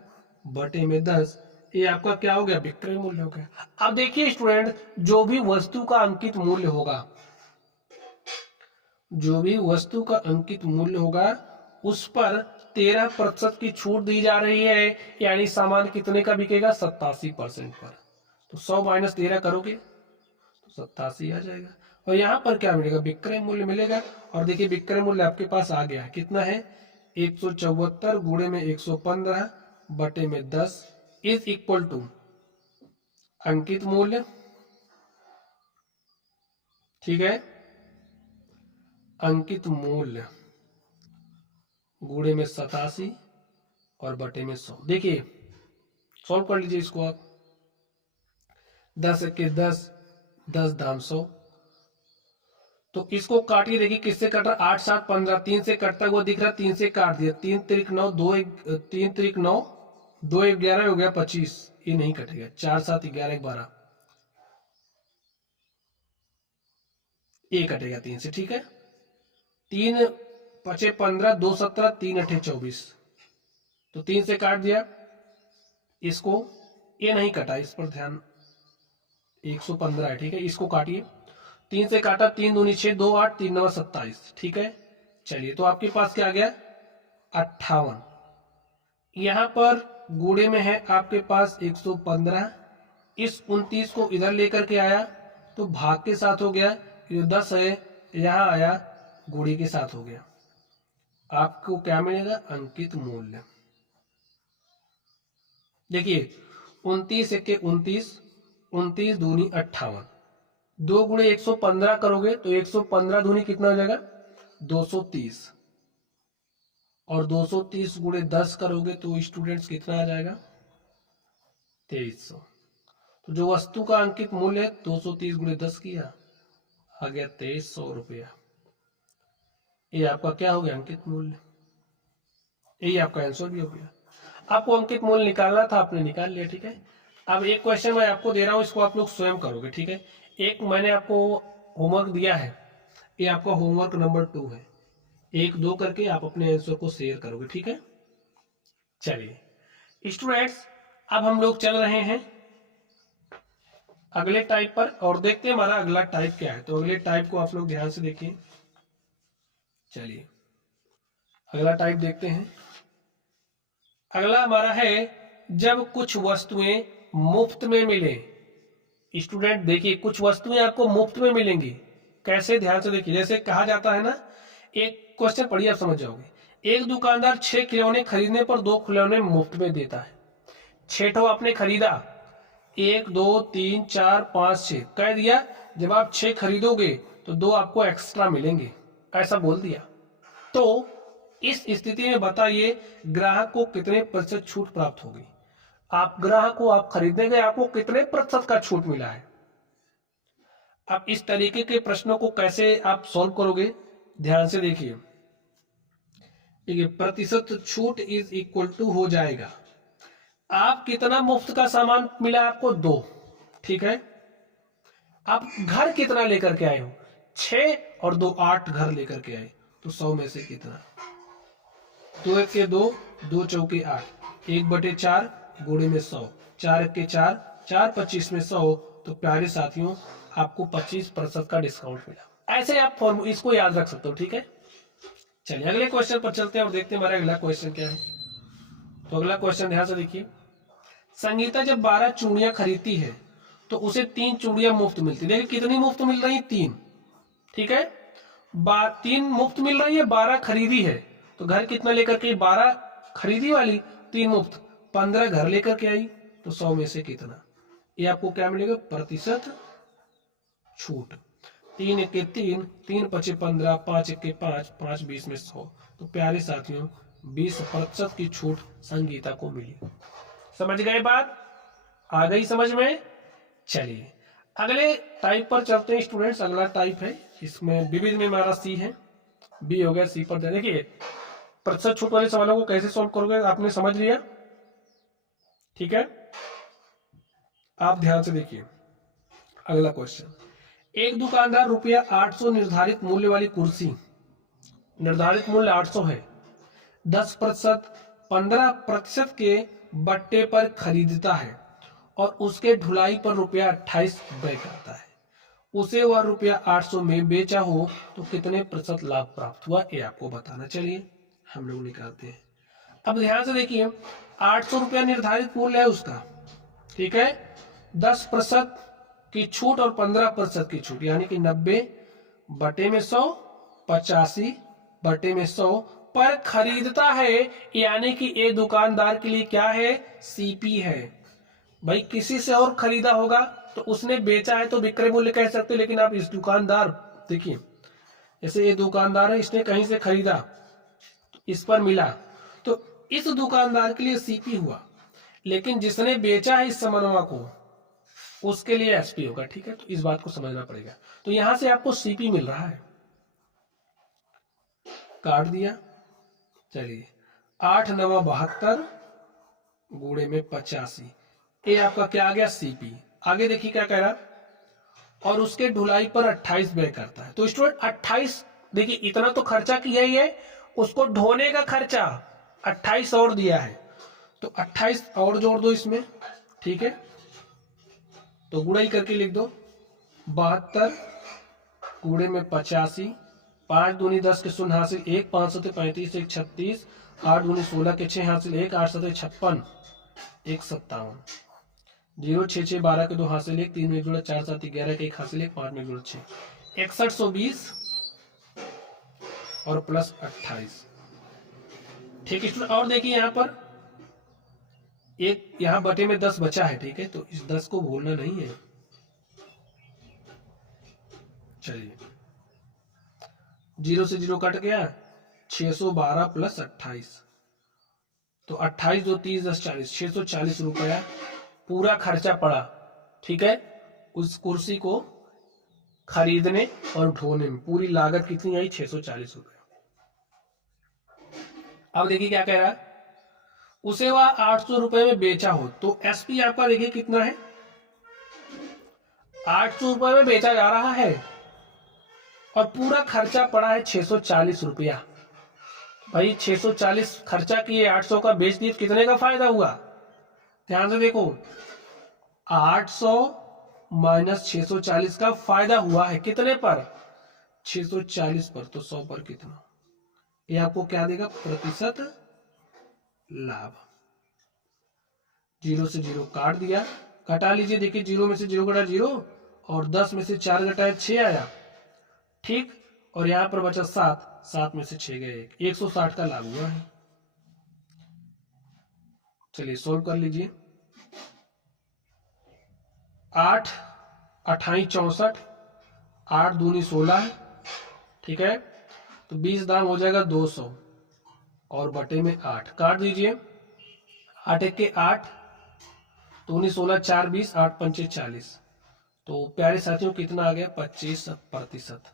बटे में 10, ये आपका क्या हो गया, विक्रय मूल्य हो गया। अब देखिए स्टूडेंट, जो भी वस्तु का अंकित मूल्य होगा, जो भी वस्तु का अंकित मूल्य होगा उस पर 13% की छूट दी जा रही है, यानी सामान कितने का बिकेगा, 87% पर। तो 100 माइनस 13 करोगे तो 87 आ जाएगा। और यहाँ पर क्या मिलेगा, विक्रय मूल्य मिलेगा। और देखिए विक्रय मूल्य आपके पास आ गया है, कितना है, 174 गुणे में 115 बटे में 10 इज इक्वल टू अंकित मूल्य, ठीक है, अंकित मूल्य गुणे में 87 और बटे में 100। देखिए सॉल्व कर लीजिए इसको आप, 10 के 10, 10 दाम 100। तो इसको काटिए, देखिए किससे कट रहा, 8 7 15, 3 से कटता हुआ दिख रहा, 3 से काट दिया, 3 त्रिक 9, 2 3 त्रिक 9, 2 11 हो गया 25, ये नहीं कटेगा, 4 7 11 12, ये कटेगा 3 से, ठीक है। 3 5 15, 2 17, 3 8 24, तो 3 से काट दिया इसको, ये नहीं कटा, इस पर ध्यान, 115 है, ठीक है, इसको काटिए, 3 से काटा, 3 दूनी 6, 2 8, 3 9 27, ठीक है। चलिए तो आपके पास क्या आ गया, 58। यहां पर गुणे में है आपके पास 115, इस 29 को इधर लेकर के आया तो भाग के साथ हो गया, जो 10 है यहां आया गुणे के साथ हो गया। आपको क्या मिलेगा, अंकित मूल्य। देखिए 29 1 29, 29 दूनी 58, 2 गुणे 115 करोगे तो 115 दूनी कितना हो जाएगा, 230, और 230 गुणे 10 करोगे तो स्टूडेंट्स कितना आ जाएगा, 2300। तो जो वस्तु का अंकित मूल्य है 230 गुणे 10 किया, आ गया 2300 रुपया। ये आपका क्या हो गया, अंकित मूल्य। यही आपका आंसर भी हो गया। आपको अंकित मूल्य निकालना था, आपने निकाल लिया, ठीक है। अब एक क्वेश्चन मैं आपको दे रहा हूं, इसको आप लोग स्वयं करोगे, ठीक है। एक मैंने आपको होमवर्क दिया है, ये आपका होमवर्क नंबर 2 है, 1 2 करके आप अपने आंसर को शेयर करोगे, ठीक है। चलिए स्टूडेंट्स, अब हम लोग चल रहे हैं अगले टाइप पर और देखते हैं हमारा अगला टाइप क्या है। तो अगले टाइप को आप लोग ध्यान से देखिए। चलिए अगला टाइप देखते हैं। अगला हमारा है जब कुछ वस्तुएं मुफ्त में मिले। स्टूडेंट देखिए, कुछ वस्तुएं आपको मुफ्त में मिलेंगी, कैसे, ध्यान से देखिए। जैसे कहा जाता है ना, एक क्वेश्चन पढ़िए आप समझ जाओगे। एक दुकानदार 6 खिलौने खरीदने पर 2 खिलौने मुफ्त में देता है। 6 ठो आपने खरीदा, 1 2 3 4 5 6 कह दिया, जब आप 6 खरीदोगे तो 2 आपको एक्स्ट्रा मिलेंगे, ऐसा बोल दिया। तो इस स्थिति में बताइए ग्राहक को कितने प्रतिशत छूट प्राप्त होगी। आप ग्राहक को आप खरीदने गए, आपको कितने प्रतिशत का छूट मिला है। अब इस तरीके के प्रश्नों को कैसे आप सॉल्व करोगे, ध्यान से देखिए। देखिए प्रतिशत छूट इज इक्वल टू हो जाएगा, आप कितना मुफ्त का सामान मिला आपको, 2, ठीक है। आप घर कितना लेकर के आए हो, 6 और 2 8 घर लेकर के आए, तो 100 में से कितना, 2 1 के 2, 2 चौके 8, 1/4 गुणे में 100, 4 1 के 4, 4 25 में 100। तो प्यारे साथियों आपको 25% का डिस्काउंट मिला। ऐसे आप फॉर्मूला इसको याद रख सकते हो, ठीक है। चलिए अगले क्वेश्चन पर चलते हैं और देखते हैं हमारा अगला क्वेश्चन क्या है। तो अगला क्वेश्चन ध्यान से देखिए। संगीता जब 12 चूड़ियां खरीदती है तो उसे 3 चूड़ियां मुफ्त मिलती है। देखिए कितनी मुफ्त मिल रही है, 3, ठीक है। 3 मुफ्त मिल रही है, 12 खरीदी है, तो घर कितना लेकर के, 12 खरीदी वाली, 3 मुफ्त, 15 घर लेकर के आई, तो 100 में से कितना, ये आपको क्या मिलेगा, प्रतिशत छूट। 3 1 के 3, 3 5 15, 5 1 के 5, 5 20 में 100। तो प्यारे साथियों 20% की छूट संगीता को मिली। समझ गए बात, आ गई समझ में। चलिए अगले टाइप पर चलते हैं स्टूडेंट्स। अगला टाइप है, इसमें विविध में हमारा सी है, बी हो गया, सी पर देखिए प्रतिशत छूट वाले सवालों को कैसे सॉल्व करोगे आपने समझ लिया, ठीक है। आप ध्यान से देखिए अगला क्वेश्चन। एक दुकानदार रुपया 800 निर्धारित मूल्य वाली कुर्सी, निर्धारित मूल्य 800 है, 10% 15% के बट्टे पर खरीदता है और उसके ढुलाई पर रुपया 28 व्यय करता है। उसे वह रुपया 800 में बेचा हो तो कितने प्रतिशत लाभ प्राप्त हुआ, ये आपको बताना। चलिए हम लोग निकालते हैं। अब ध्यान से देखिए 800 रुपया निर्धारित मूल्य है उसका, ठीक है, 10% की छूट और 15% की छूट, यानी कि 90 बटे में 100, 85 बटे में 100 पर खरीदता है, यानी कि ये दुकानदार के लिए क्या है, सीपी है। भाई किसी से और खरीदा होगा तो उसने बेचा है तो विक्रय मूल्य कह सकते, लेकिन आप इस दुकानदार, देखिए जैसे ये दुकानदार है, इसने कहीं से खरीदा तो इस पर मिला, तो इस दुकानदार के लिए सीपी हुआ, लेकिन जिसने बेचा है इस समनवा को उसके लिए एसपी होगा। ठीक है, तो इस बात को समझना पड़ेगा। तो यहां से आपको सीपी मिल रहा है, काट दिया। चलिए 8 9 72 गुणे में 85, ये आपका क्या आ गया, सीपी। आगे देखिए क्या कह रहा, और उसके ढुलाई पर 28 व्यय करता है। तो स्टूडेंट 28, देखिए इतना तो खर्चा किया ही है, उसको ढोने का खर्चा 28 और दिया है, तो 28 और जोड़ दो इसमें, ठीक है, तो गुणाई करके लिख दो, 72 गुणे में 85, 5 दूनी 10 के शून्य हासिल 1, 5 सते 35, 1 36, 8 दूनी 16 के 6 हासिल 1, 8 सते 56, 1 57, 0 6 6 12 के 2 हासिल 1, 3 में जुड़ा 4 7 11 के 1 हासिल 1, 5 में जुड़ा 6, 6120 और प्लस 28। ठीक है, और देखिए यहाँ पर एक यहाँ बटे में 10 बचा है, ठीक है, तो इस 10 को भूलना नहीं है। चलिए 0 से 0 कट गया, 612 प्लस 28, तो 28 2 30 10 40, 640 रुपया पूरा खर्चा पड़ा। ठीक है, उस कुर्सी को खरीदने और ढोने में पूरी लागत कितनी आई, 640 रुपया। अब देखिए क्या कह रहा है, उसे वह 800 रुपए में बेचा हो, तो एसपी आपका देखिए कितना है, 800 रुपए में बेचा जा रहा है और पूरा खर्चा पड़ा है 640 रुपया। भाई 640 खर्चा किए, 800 का बेच दिए, कितने का फायदा हुआ, ध्यान से देखो, 800 माइनस 640 का फायदा हुआ है कितने पर, 640 पर, तो 100 पर कितना, ये आपको क्या देगा, प्रतिशत लाभ। 0 से 0 काट दिया, घटा लीजिए, देखिए 0 में से 0 घटा 0 और 10 में से 4 घटाया 6 आया, ठीक, और यहां पर बचा 7, 7 में से 6 गए 160 का लाभ हुआ है। चलिए सोल्व कर लीजिए, 8 28 64, 8 दूनी 16 है, ठीक है, तो 20 दाम हो जाएगा 200 और बटे में 8 काट दीजिए, 8 1 के 8 दूनी 16 4 20, 8 पंचे 40, तो प्यारे साथियों कितना आ गया, 25%।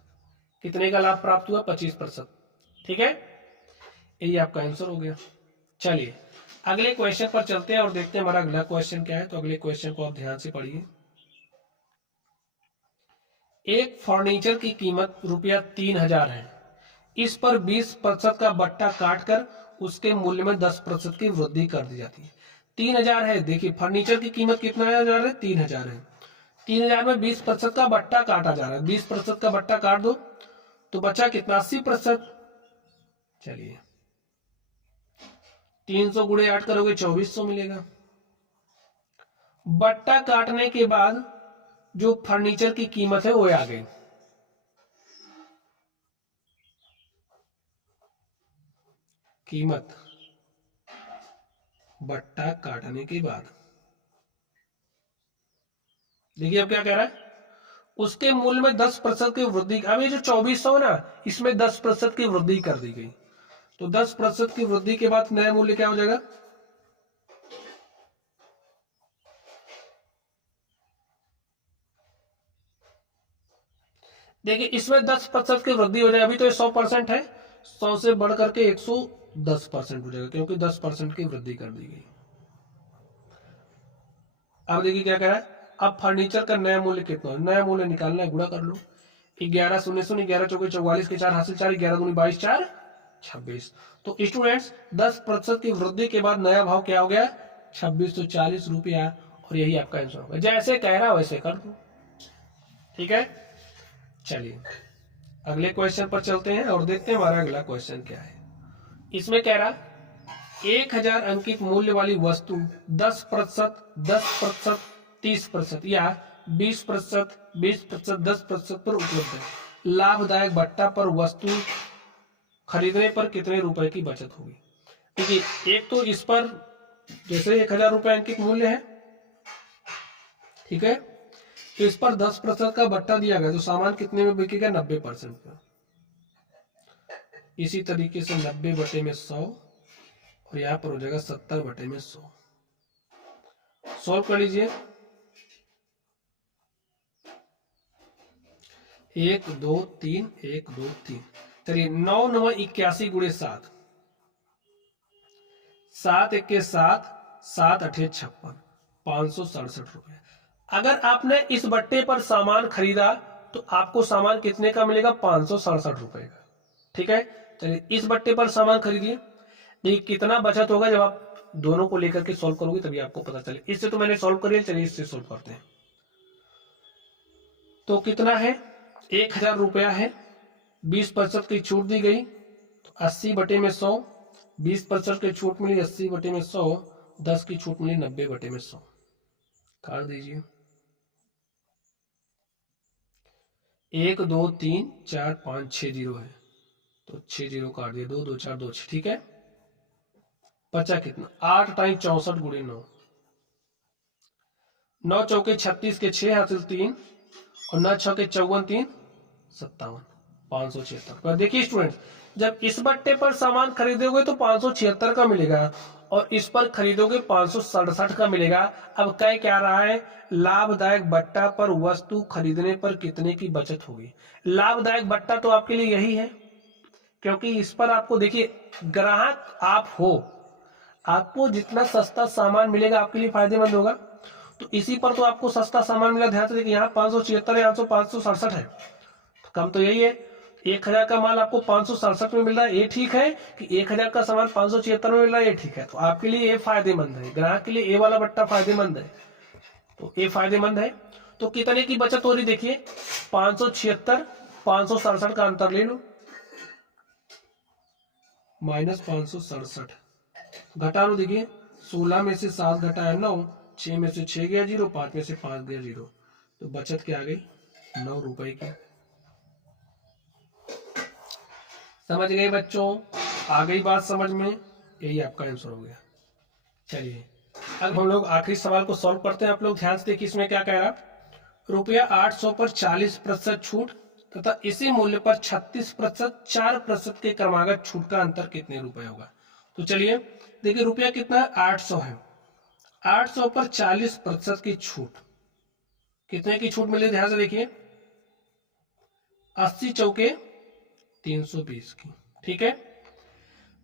कितने का लाभ प्राप्त हुआ, 25%। ठीक है, यही आपका आंसर हो गया। चलिए अगले क्वेश्चन पर चलते हैं और देखते हैं हमारा अगला क्वेश्चन क्या है। तो अगले क्वेश्चन को आप ध्यान से पढ़िए। एक फर्नीचर की कीमत रुपया 3000 है, इस पर 20% का बट्टा काटकर उसके मूल्य में 10% की वृद्धि कर दी जाती है। 3000 है, देखिए फर्नीचर की कीमत कितना हजार है, 3000 है, 3000 में 20% का बट्टा काटा जा रहा है, 20% का बट्टा काट दो तो बचा कितना, 80%। चलिए 300 गुणे 8 करोगे 2400 मिलेगा। बट्टा काटने के बाद जो फर्नीचर की कीमत है वो आ गई, कीमत बट्टा काटने के बाद, देखिए अब क्या कह रहा है, उसके मूल्य में 10% की वृद्धि। अब ये जो 2400 है ना, इसमें 10% की वृद्धि कर दी गई, तो 10% की वृद्धि के बाद नया मूल्य क्या हो जाएगा, देखिए इसमें 10% की वृद्धि हो जाएगी। अभी तो ये 100% है, 100 से बढ़कर के 110% हो जाएगा, क्योंकि 10% की वृद्धि कर दी गई। अब देखिए क्या कह रहा है, अब फर्नीचर का नया मूल्य कितना है, नया मूल्य निकालना है, गुणा कर लो। 11 शून्य शून्य 11 चौके 44 के 4 हासिल 4, 11 दूनी 22 4 26। तो स्टूडेंट्स 10% की वृद्धि के बाद नया भाव क्या हो गया, 2640 रुपया, और यही आपका आंसर होगा। जैसे कह रहा वैसे कर दो, ठीक है। चलिए अगले क्वेश्चन पर चलते हैं और देखते हैं हमारा अगला क्वेश्चन क्या है। इसमें कह रहा 1000 अंकित मूल्य वाली वस्तु 10%, 10%, 30% या 20%, 20%, 10% पर उपलब्ध है। लाभदायक भट्टा पर वस्तु खरीदने पर कितने रुपए की बचत होगी। देखिए एक तो इस पर जैसे 1000 रुपए अंकित मूल्य है, ठीक है, तो इस पर 10% का भट्टा दिया गया, तो सामान कितने में बिकेगा, 90% का। इसी तरीके से 90/100 और यहाँ पर हो जाएगा 70/100। सॉल्व कर लीजिए। 1 2 3 1 2 3। चलिए 9 9 81 गुणे 7, 7 1 के 7, 7 8 56, 567 रुपए। अगर आपने इस बट्टे पर सामान खरीदा तो आपको सामान कितने का मिलेगा, 567 रुपए का, ठीक है। चलिए इस बट्टे पर सामान खरीदिए, देखिए कितना बचत होगा। जब आप दोनों को लेकर के सॉल्व करोगे तभी आपको पता चले। इससे तो मैंने सॉल्व कर लिया, चलिए इससे सॉल्व करते हैं। तो कितना है, 1000 रुपया है, 20% की छूट दी गई तो 80/100, 20% की छूट मिली 80/100, 10 की छूट मिली 90/100। काट दीजिए। 1 2 3 4 5 6 जीरो है, तो 6 जीरो काट दिया, 2 2 4 2 6, ठीक है। बचा कितना, 8 टाइम 64 गुणे 9, 9 चौके 36 के 6 हासिल 3 और 9 छके 54 3 57, 576। देखिए स्टूडेंट, जब इस बट्टे पर सामान खरीदोगे तो 576 का मिलेगा और इस पर खरीदोगे 567 का मिलेगा। अब कह क्या रहा है, लाभदायक बट्टा पर वस्तु खरीदने पर कितने की बचत होगी। लाभदायक बट्टा तो आपके लिए यही है, क्योंकि इस पर आपको देखिए ग्राहक आप हो, आपको जितना सस्ता सामान मिलेगा आपके लिए फायदेमंद होगा। तो इसी पर तो आपको सस्ता सामान मिला। ध्यान से देखिए, यहाँ 576 है, यहाँ 567 है, तो कम तो यही है। 1000 का माल आपको 567 में मिल रहा है, ये ठीक है कि 1000 का सामान 576 में मिल रहा है, ये ठीक है। तो आपके लिए ये फायदेमंद है, ग्राहक के लिए ये वाला बट्टा फायदेमंद है, तो ये फायदेमंद है। तो कितने की बचत हो रही देखिए, 576, 567 का अंतर ले लो, -567 घटा लो। देखिए 16 में से 7 घटाया 9, 6 में से 6 गया 0, 5 में से 5 गया 0, तो बचत क्या आ गई, 9 रुपए की। समझ गए बच्चों, आ गई बात समझ में, यही आपका आंसर हो गया। चलिए अब हम लोग आखिरी सवाल को सॉल्व करते हैं। आप लोग ध्यान से देखिए इसमें क्या कह रहा, रुपया 800 पर 40% छूट तथा इसी मूल्य पर 36% 4% के क्रमागत छूट का अंतर कितने रुपए होगा। तो चलिए देखिए रुपया कितना 800 है, 800 पर 40% की छूट, कितने की छूट मिली, ध्यान से देखिए 80 चौके 320 की, ठीक है।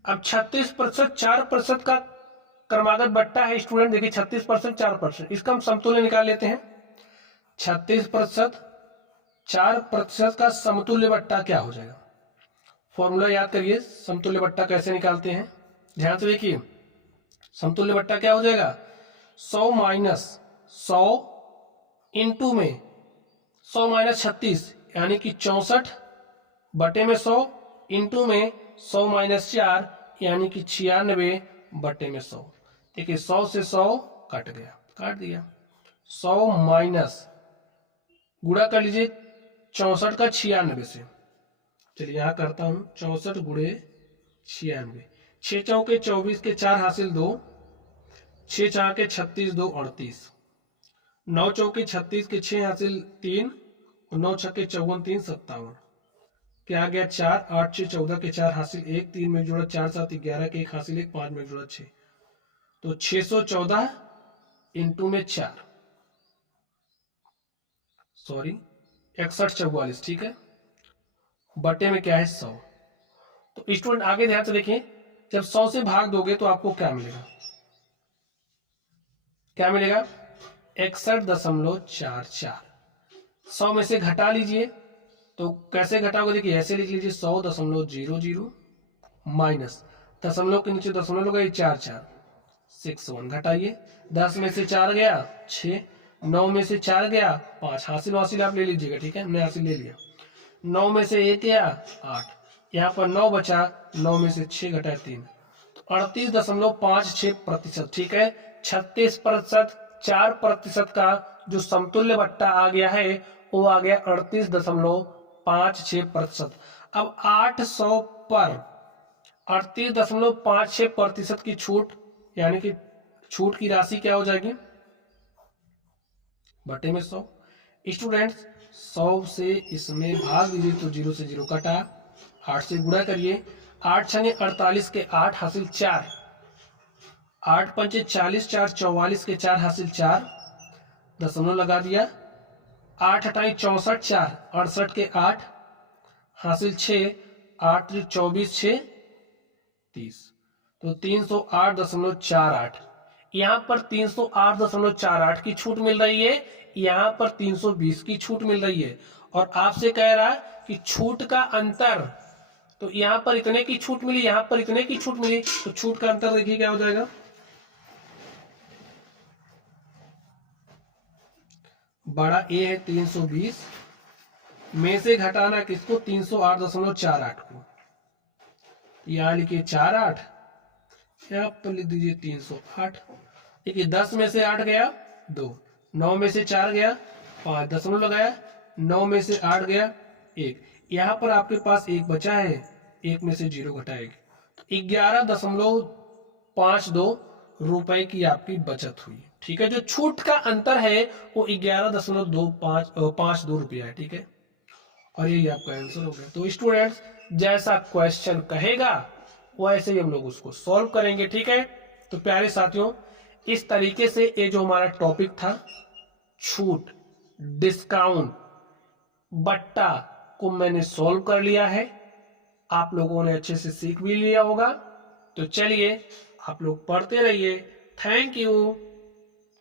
अब 36% 4% का क्रमागत बट्टा है स्टूडेंट, देखिए 36% 4%, इसका हम समतुल्य निकाल लेते हैं। 36% 4% का समतुल्य बट्टा क्या हो जाएगा, फॉर्मूला याद करिए, समतुल्य बट्टा कैसे निकालते हैं। ध्यान से देखिए समतुल्य बट्टा क्या हो जाएगा, 100 माइनस 100 इंटू में 100 माइनस 36 यानी कि 64 बटे में 100 इंटू में 100 माइनस 4 यानी कि 96 बटे में 100। देखिए 100 से 100 कट गया, काट दिया, 100 माइनस गुणा कर लीजिए 64 का 96 से। चलिए यहां करता हूं 64 गुणे 96, 6 चौके 24 के 4 हासिल 2, 6 चार के 36 2 38, 9 चौके 36 के 6 हासिल 3 और 9 छक्के 54 3 57, क्या आ गया 4, 8 6 14 के 4 हासिल 1, 3 में जोड़ा 4 7 11 के 1 हासिल 1, 5 में जोड़ा 6, तो 614 इंटू में 4, सॉरी 6144, ठीक है, बटे में क्या है 100। तो स्टूडेंट आगे ध्यान से देखिए, जब 100 से भाग दोगे तो आपको क्या मिलेगा, क्या मिलेगा 61.44। 100 में से घटा लीजिए, तो कैसे घटाओगे, देखिए ऐसे लिख लीजिए 100.00 माइनस दशमलव के नीचे दशमलव लगाइए 44 61 घटाइए। 10 में से 4 गया 6, 9 में से 4 गया 5, हासिल हासिल आप ले लीजिएगा, ठीक है, हमने हासिल ले लिया। 9 में से 1 गया 8, यहाँ पर 9 बचा, 9 में से 6 घटाए 3, तो 38.56%, ठीक है। 36%, 4% का जो समतुल्य बट्टा आ गया है वो आ गया 38.56%। अब 800 पर 38.56% की छूट, यानी कि छूट की राशि क्या हो जाएगी, बटे में 100। स्टूडेंट्स 100 से इसमें भाग दीजिए तो 0 से 0 कटा, 8 से गुणा करिए, 8 छंगे 48 के 8 हासिल 4, 8 पंचे 40, 4 44 के 4 हासिल 4, दशमलव लगा दिया, 8 हटाई 64, 4 68 के 8 हासिल 6, 8 24 6 30, तो 308.48। यहाँ पर 308.48 की छूट मिल रही है, यहाँ पर 320 की छूट मिल रही है, और आपसे कह रहा है कि छूट का अंतर, तो यहाँ पर इतने की छूट मिली, यहाँ पर इतने की छूट मिली, तो छूट का अंतर देखिए क्या हो जाएगा, बड़ा ए है 320 में से घटाना किसको, 308.48 को, यहाँ लिखिए 48, यहाँ पर लिख दीजिए 308। देखिए 10 में से 8 गया 2, 9 में से 4 गया 5, दशमलव लगाया, 9 में से 8 गया 1, यहाँ पर आपके पास 1 बचा है, 1 में से 0 घटाएगी, तो 11.52 रुपए की आपकी बचत हुई, ठीक है। जो छूट का अंतर है वो 11.52 रुपया है, ठीक है, और यही आपका आंसर हो गया। तो स्टूडेंट्स जैसा क्वेश्चन कहेगा वैसे ही हम लोग उसको सॉल्व करेंगे, ठीक है। तो प्यारे साथियों, इस तरीके से ये जो हमारा टॉपिक था छूट, डिस्काउंट, बट्टा को मैंने सॉल्व कर लिया है, आप लोगों ने अच्छे से सीख भी लिया होगा। तो चलिए आप लोग पढ़ते रहिए। Thank you.